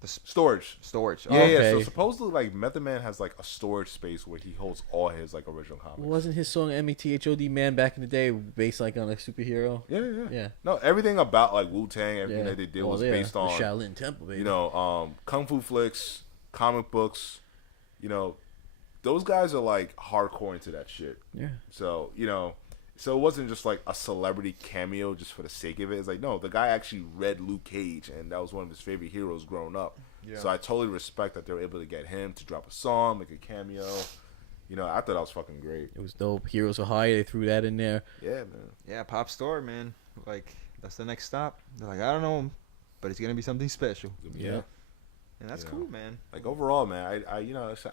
The storage. storage. Yeah, yeah. So Okay. supposedly, like, Method Man has, like, a storage space where he holds all his, like, original comics. Wasn't his song METHOD Man back in the day based like on a superhero? Yeah. Yeah. No, everything about, like, Wu-Tang, everything Yeah. that they did Oh, was yeah. based The on, Shaolin Temple, baby. kung fu flicks, comic books. Those guys are, like, hardcore into that shit. Yeah. So, so it wasn't just, like, a celebrity cameo just for the sake of it. It's like, no, the guy actually read Luke Cage, and that was one of his favorite heroes growing up. Yeah. So I totally respect that they were able to get him to drop a song, make a cameo. I thought that was fucking great. It was dope. Heroes for Hire, they threw that in there. Yeah, man. Yeah, Pop Store, man. Like, that's the next stop. They're like, I don't know, but it's gonna be something special, Yeah. and that's Yeah. cool, man. Like, overall, man, I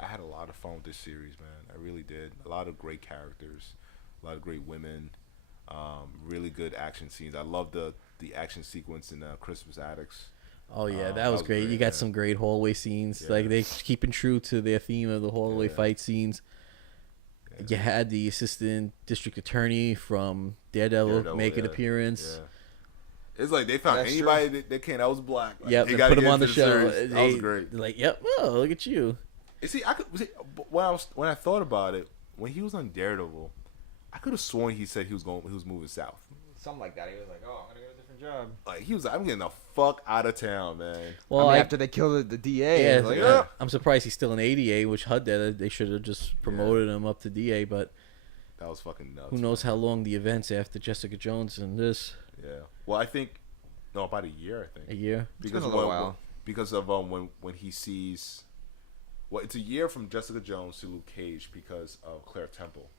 had a lot of fun with this series, man. I really did. A lot of great characters, a lot of great women, really good action scenes. I love the action sequence in Christmas Attics. Oh yeah, that was great. You got yeah. some great hallway scenes. Yeah. Like they keeping true to their theme of the hallway Yeah. fight scenes. Yeah. You had the assistant district attorney from Daredevil make an yeah. appearance. Yeah. It's like they found That's anybody that can that was black. Like, Yep, they they gotta put him get on the into show. series. That was great. They're like, yep. Oh, look at you. You see, when I thought about it, when he was on Daredevil, I could have sworn he said he was moving south. Something like that. He was like, oh, I'm gonna get a different job. Like he was like, I'm getting the fuck out of town, man. Well, I mean, after they killed the DA, yeah, like, yeah. I'm surprised he's still in ADA, which HUD did. They should have just promoted him up to DA. But That was fucking nuts. who knows how long the events after Jessica Jones and this Yeah. Well, I think about a year. I think a year. because been a little while. Because of when he sees, well, it's a year from Jessica Jones to Luke Cage because of Claire Temple.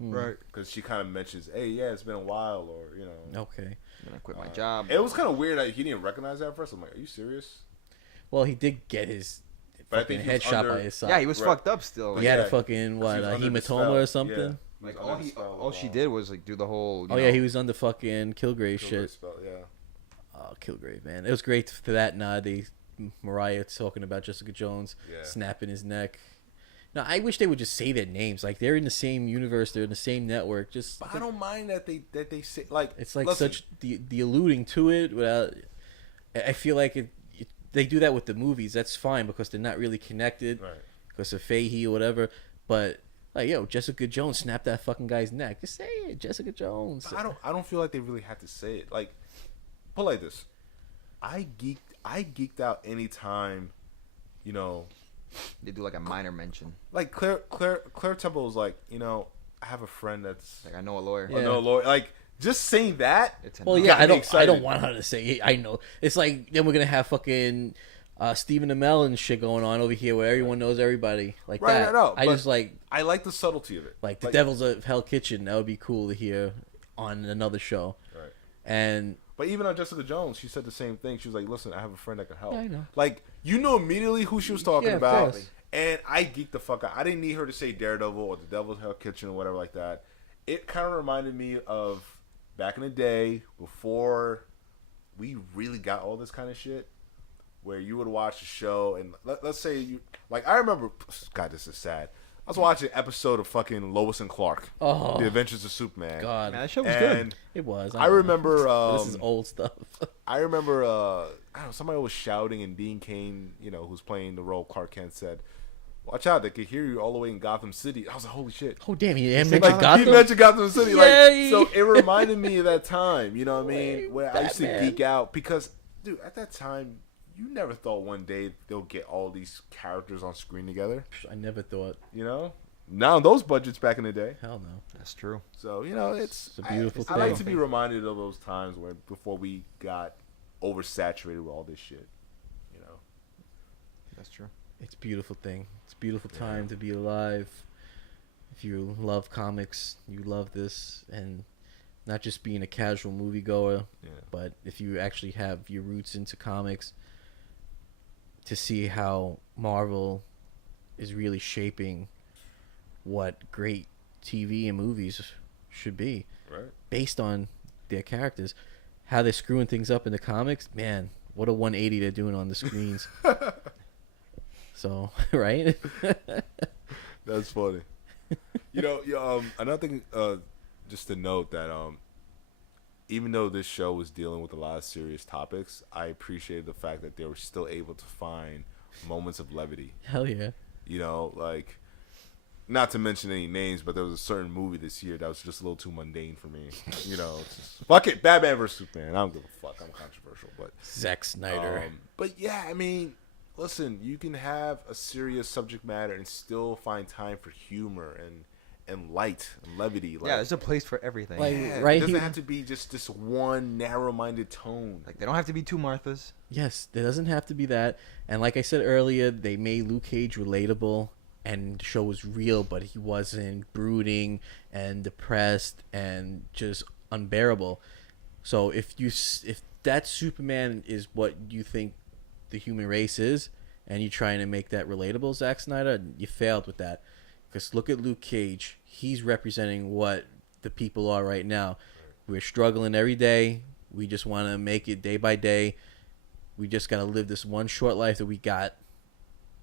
Right. Because she kind of mentions, hey, yeah, it's been a while, or, you know. Okay. And I quit my job. It was kind of weird that he didn't recognize that at first. I'm like, are you serious? Well, he did get his But I fucking think he was headshot under- by his side. Yeah, he was Right. fucked up still. He Like, had a Yeah. fucking, He what, was a under the hematoma spell. or something? Yeah. He like was all under the he, spell of all the she law. did was like do the whole. Oh, yeah, he was under fucking Kilgrave Kilgrave shit. spell, yeah. Oh, Kilgrave, man. It was great to that nod. Mariah talking about Jessica Jones Yeah. snapping his neck. No, I wish they would just say their names. Like, they're in the same universe. They're in the same network. Just But I don't mind that they say, like, it's like listen, such the alluding to it without. I feel like they do that with the movies. That's fine because they're not really connected Right. because of Fahey or whatever. But like, yo, Jessica Jones snapped that fucking guy's neck. Just say it, Jessica Jones. But I don't feel like they really had to say it. Like, put it like this. I geeked out anytime, you know, They do like a minor mention. like Claire Temple was like, you know, I have a friend that's Like I know a lawyer. Yeah. no lawyer. Like, just saying that. It's Well, enough. yeah, got me I don't excited. want her to say it. I know. It's like then we're gonna have fucking Stephen Amell and shit going on over here where everyone knows everybody like Right, that. no, I but just like I like the subtlety of it. the Devil's of Hell Kitchen. That would be cool to hear on another show. Right. And But even on Jessica Jones, she said the same thing. She was like, "Listen, I have a friend that can help." Yeah, I know. Like, you knew immediately who she was talking Yeah, of about, course. and I geeked the fuck out. I didn't need her to say Daredevil or the Devil's Hell Kitchen or whatever like that. It kind of reminded me of back in the day before we really got all this kind of shit, where you would watch a show and let's say you like. I remember, God, this is sad. I was watching an episode of fucking Lois and Clark, Oh. The Adventures of Superman. God, Man, that show was and good. it was. I know. remember. This is old stuff. I remember, I don't know, somebody was shouting, and Dean Cain, you know, who's playing the role Clark Kent, said, "Watch out, they could hear you all the way in Gotham City." I was like, "Holy shit!" Oh damn, he mentioned Like, Gotham. He mentioned Gotham City, Yay! like, so it reminded me of that time. You know what I Way mean? Where I used to Batman. geek out because, dude, at that time, you never thought one day they'll get all these characters on screen together. I never thought. You know, now those budgets back in the day. Hell no. That's true. So you know, it's a beautiful I like thing. to be reminded of those times where before we got oversaturated with all this shit. You know, That's true. It's a beautiful thing. It's a beautiful time to be alive. If you love comics, you love this, and not just being a casual moviegoer, but if you actually have your roots into comics, to see how Marvel is really shaping what great TV and movies should be right? based on their characters. How they're screwing things up in the comics, man, what a 180 they're doing on the screens. So, right? That's funny. You know, another thing, just to note that even though this show was dealing with a lot of serious topics, I appreciated the fact that they were still able to find moments of levity. Hell yeah. You know, like, not to mention any names, but there was a certain movie this year that was just a little too mundane for me. You know, it's just, fuck it, Batman vs Superman. I don't give a fuck. I'm controversial, but Zack Snyder. but yeah, I mean, listen, you can have a serious subject matter and still find time for humor and light and levity. Like, Yeah, there's a place for everything. Like- yeah, right it doesn't here- have to be just this one narrow-minded tone. Like they don't have to be two Marthas. Yes, there doesn't have to be that. And like I said earlier, they made Luke Cage relatable, and the show was real, but he wasn't brooding and depressed and just unbearable. So if that Superman is what you think the human race is, and you're trying to make that relatable, Zack Snyder, you failed with that. Because look at Luke Cage. He's representing what the people are right now. We're struggling every day. We just want to make it day by day. We just got to live this one short life that we got.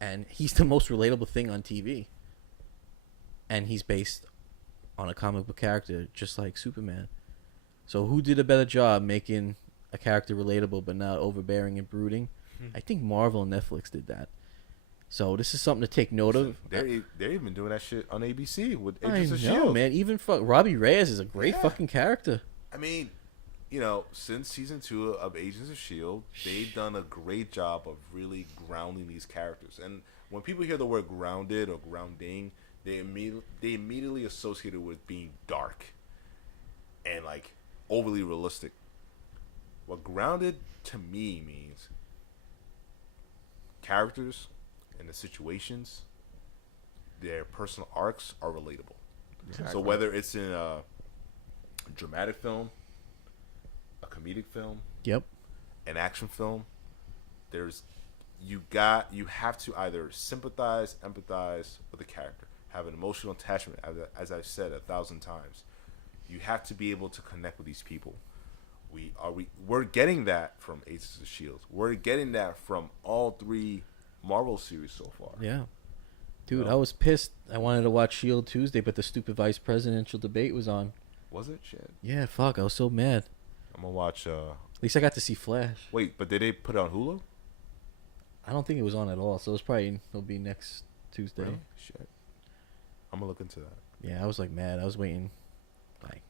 And he's the most relatable thing on TV. And he's based on a comic book character, just like Superman. So who did a better job making a character relatable but not overbearing and brooding? I think Marvel and Netflix did that. So this is something to take note of. They're even doing that shit on ABC with I Agents of know, Shield. man. Even Robbie Reyes is a great Yeah. fucking character. I mean, you know, since season 2 of Agents of Shield, they've done a great job of really grounding these characters. And when people hear the word grounded or grounding, they immediately associate it with being dark and like overly realistic. What grounded to me means characters and the situations, their personal arcs are relatable. Exactly. So whether it's in a dramatic film, a comedic film, Yep. an action film, there's you have to either sympathize, empathize with the character, have an emotional attachment, as I've said 1,000 times. You have to be able to connect with these people. We're getting that from Agents of Shield. We're getting that from all 3 Marvel series so far. Yeah. Dude, No. I was pissed. I wanted to watch Shield Tuesday, but the stupid vice presidential debate was on. Was it? Shit. Yeah, fuck. I was so mad. I'm gonna watch. At least I got to see Flash. Wait, but did they put it on Hulu? I don't think it was on at all, so it'll be next Tuesday. Really? Shit. I'm gonna look into that. Yeah, I was like mad. I was waiting. Like,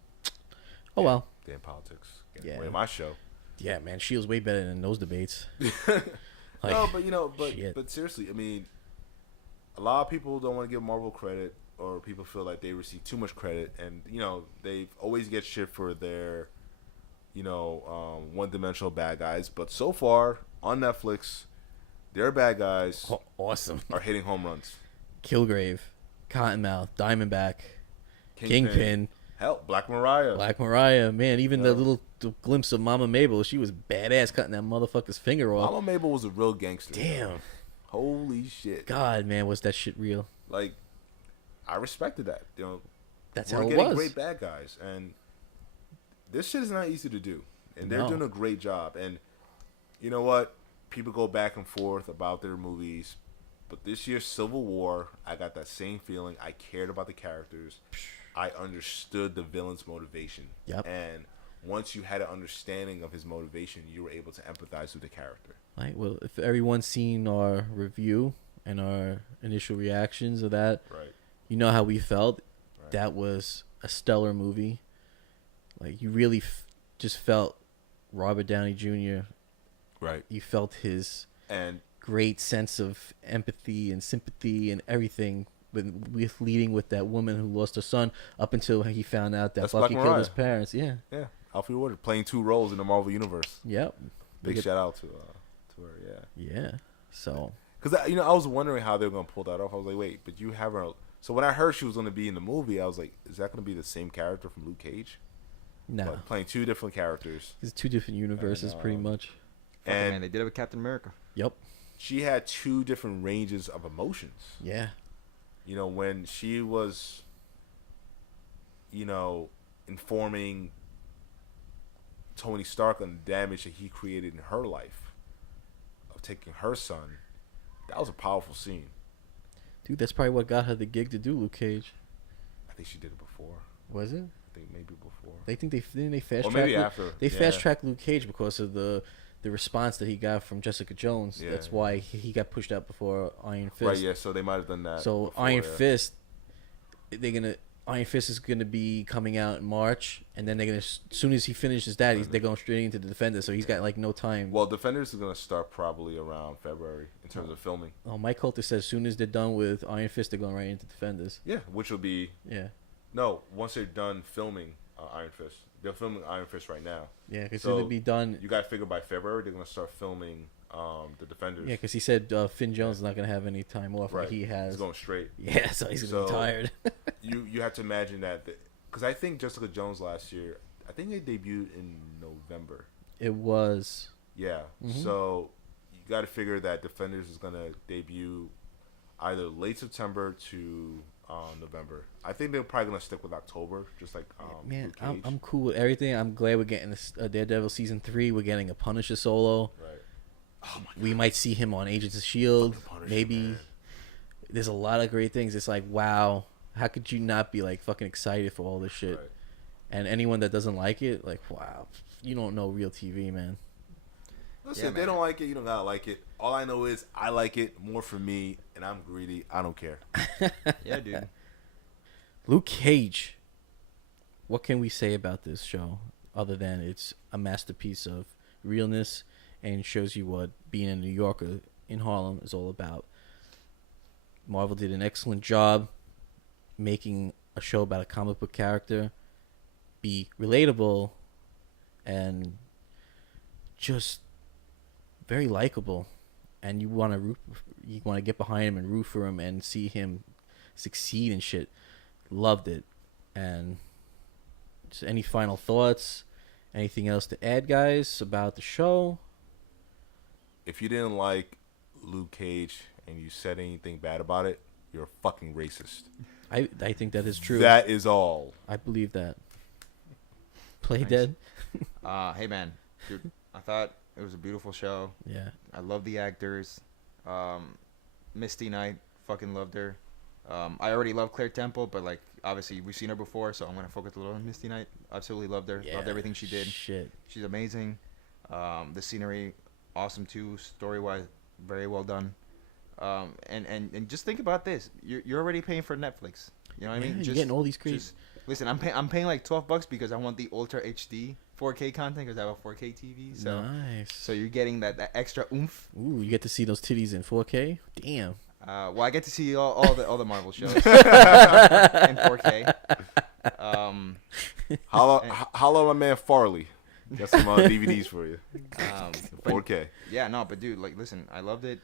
oh well. Damn politics. Yeah. Away my show. Yeah, man. Shield's way better than those debates. Like, no, but shit. but seriously, I mean, a lot of people don't want to give Marvel credit, or people feel like they receive too much credit, and they always get shit for their, one-dimensional bad guys. But so far on Netflix, their bad guys Awesome. are hitting home runs. Killgrave, Cottonmouth, Diamondback, Kingpin, Hell, Black Mariah. Black Mariah. Man, even Yeah. the little glimpse of Mama Mabel, she was badass cutting that motherfucker's finger off. Mama Mabel was a real gangster. Damn. Holy shit. God, man, was that shit real? Like, I respected that. That's we're how it getting was. great bad guys, and this shit is not easy to do, and they're No. doing a great job. And you know what? People go back and forth about their movies, but this year's Civil War, I got that same feeling. I cared about the characters. I understood the villain's motivation. Yep. And once you had an understanding of his motivation, you were able to empathize with the character. Right. Well, if everyone's seen our review and our initial reactions of that, Right. you know how we felt. Right. That was a stellar movie. Like, you really just felt Robert Downey Jr. Right. You felt his And great sense of empathy and sympathy and everything with leading with that woman who lost her son up until he found out that That's Bucky Black killed his Mariah. parents. Yeah. yeah, Alfred Woodard playing 2 roles in the Marvel Universe. Yep. Big Look at- shout out to her. Yeah. Yeah. So, Because I was wondering how they were gonna pull that off. I was like, wait, but you have her. So when I heard she was gonna be in the movie, I was like, is that gonna be the same character from Luke Cage? no. But playing 2 different characters. It's 2 different universes, And, pretty much. Fuck it, And man, they did it with Captain America. Yep. she had 2 different ranges of emotions. Yeah. When she was, informing Tony Stark on the damage that he created in her life, of taking her son, that was a powerful scene. Dude, that's probably what got her the gig to do Luke Cage. I think she did it before. Was it? I think maybe before. They think they fast Or track. maybe after. They Yeah. fast tracked Luke Cage because of the response that he got from Jessica Jones. Yeah, That's yeah. why he got pushed out before Iron Fist. Right, yeah, so they might have done that. So before, Iron yeah. Fist, Iron Fist is gonna be coming out in March, and then they're gonna as soon as he finishes that, they're going straight into the Defender. So he's got like no time. Well, Defenders is going to start probably around February in terms of filming. Oh, Mike Coulter says as soon as they're done with Iron Fist, they're going right into Defenders. Yeah, which will be... Yeah, No, once they're done filming Iron Fist. They're filming Iron Fist right now. yeah, because So, it'll be done. You got to figure by February they're going to start filming the Defenders. Yeah, because he said Finn Jones is not gonna have any time off right. like he has. He's going straight. Yeah, so he's gonna be So, tired. You have to imagine that... Because I think Jessica Jones last year, I think they debuted in November. It was. Yeah. Mhm. So you got to figure that Defenders is going to debut either late September to November. I think they're probably going to stick with October, just like Man, Luke I'm Cage. cool with everything. I'm glad we're getting a Daredevil season 3. We're getting a Punisher solo. Right. Oh my We might see him on Agents of Shield. Fucking Punisher, Maybe. man. There's a lot of great things. It's like, wow, how could you not be like fucking excited for all this shit? Right. And anyone that doesn't like it, like, wow, you don't know real TV, man. Listen, Yeah, if they man. don't like it, you don't gotta like it. All I know is I like it more for me, and I'm greedy. I don't care. Yeah, dude. Luke Cage. What can we say about this show other than it's a masterpiece of realness and shows you what being a New Yorker in Harlem is all about? Marvel did an excellent job making a show about a comic book character be relatable and just very likable, and you want to get behind him and root for him and see him succeed and shit. Loved it. And just any final thoughts? Anything else to add, guys, about the show? If you didn't like Luke Cage and you said anything bad about it, you're a fucking racist. I think that is true. That is all. I believe that. Play Nice. Dead. Hey man, dude, I thought it was a beautiful show. Yeah. I love the actors. Misty Knight, fucking loved her. I already love Claire Temple, but like obviously we've seen her before, so I'm gonna focus a little on Misty Knight. Absolutely loved her. Loved everything she did. Shit. She's amazing. The scenery, awesome too. Story wise, very well done. And just think about this. You're already paying for Netflix. You know what I mean? You're getting all these crazy. Listen, I'm paying like $12 because I want the Ultra HD 4K content because I have a 4K TV. So Nice. so you're getting that extra oomph. Ooh, you get to see those titties in 4K. Damn. Well, I get to see all the Marvel shows in 4K. Holla my man Farley. Got some DVDs for you. But 4K. yeah, no, but dude, like, listen, I loved it.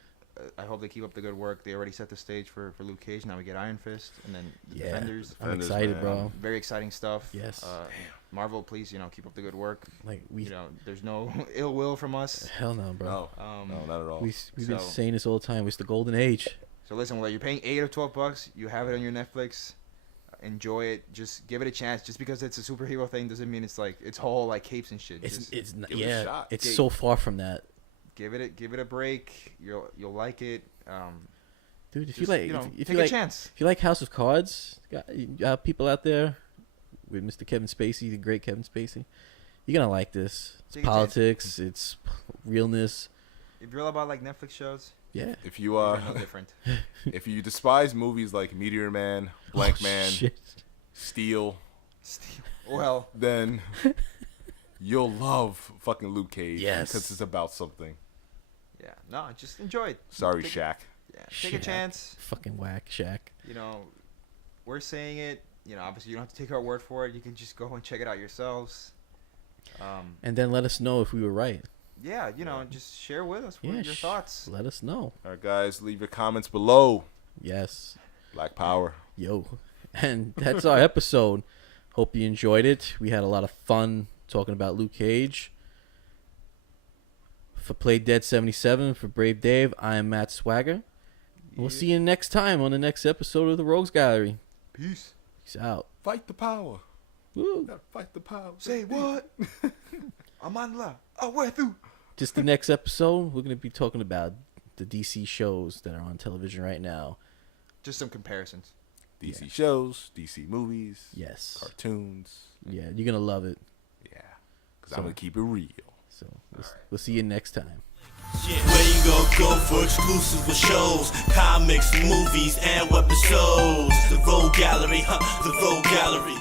I hope they keep up the good work. They already set the stage for Luke Cage. Now we get Iron Fist and then the Defenders. I'm Defenders, excited, man. bro. Very exciting stuff. Yes. Marvel, please, keep up the good work. Like There's no ill will from us. hell no, bro. No, not at all. We've been So- saying this all the time. It's the golden age. So listen, whether you're paying $8 or $12, you have it on your Netflix. Enjoy it. Just give it a chance. Just because it's a superhero thing doesn't mean it's like it's all like capes and shit. It's Just it's give it a yeah. shot. It's so far from that, give it a break. You'll like it. dude. If Just, you like, if take you a like, chance. if you like House of Cards, got people out there with Mr. Kevin Spacey, the great Kevin Spacey. You're gonna like this. It's Take a chance. politics. It's realness. If you're all about like Netflix shows, Yeah. If you you're no different. if you despise movies like Meteor Man, Blank Oh, Man, shit. Steel, Well, then you'll love fucking Luke Cage. Yes. Because it's about something. yeah, no, just enjoy it. Sorry, Take- Shaq. Yeah, take a Shaq. chance. Fucking whack, Shaq. We're saying it. Obviously you don't have to take our word for it. You can just go and check it out yourselves. And then let us know if we were right. Yeah, just share with us what Yeah, your thoughts. Let us know. All right, guys, leave your comments below. Yes. Black Power. Yo. And that's our episode. Hope you enjoyed it. We had a lot of fun talking about Luke Cage. For Play Dead 77, for Brave Dave, I am Matt Swagger. We'll see you next time on the next episode of the Rogues Gallery. Peace. Peace out. Fight the power. Woo. Gotta fight the power. Say what? Amandla. Away through. Just the next episode, we're going to be talking about the DC shows that are on television right now. Just some comparisons. DC shows, DC movies, Yes. cartoons. Yeah, you're going to love it. Yeah. Because I'm going to keep it real. So we'll see you next time. Where you gon' go for exclusives with shows, comics, movies, and episodes? The Rogue Gallery, the Rogue Gallery.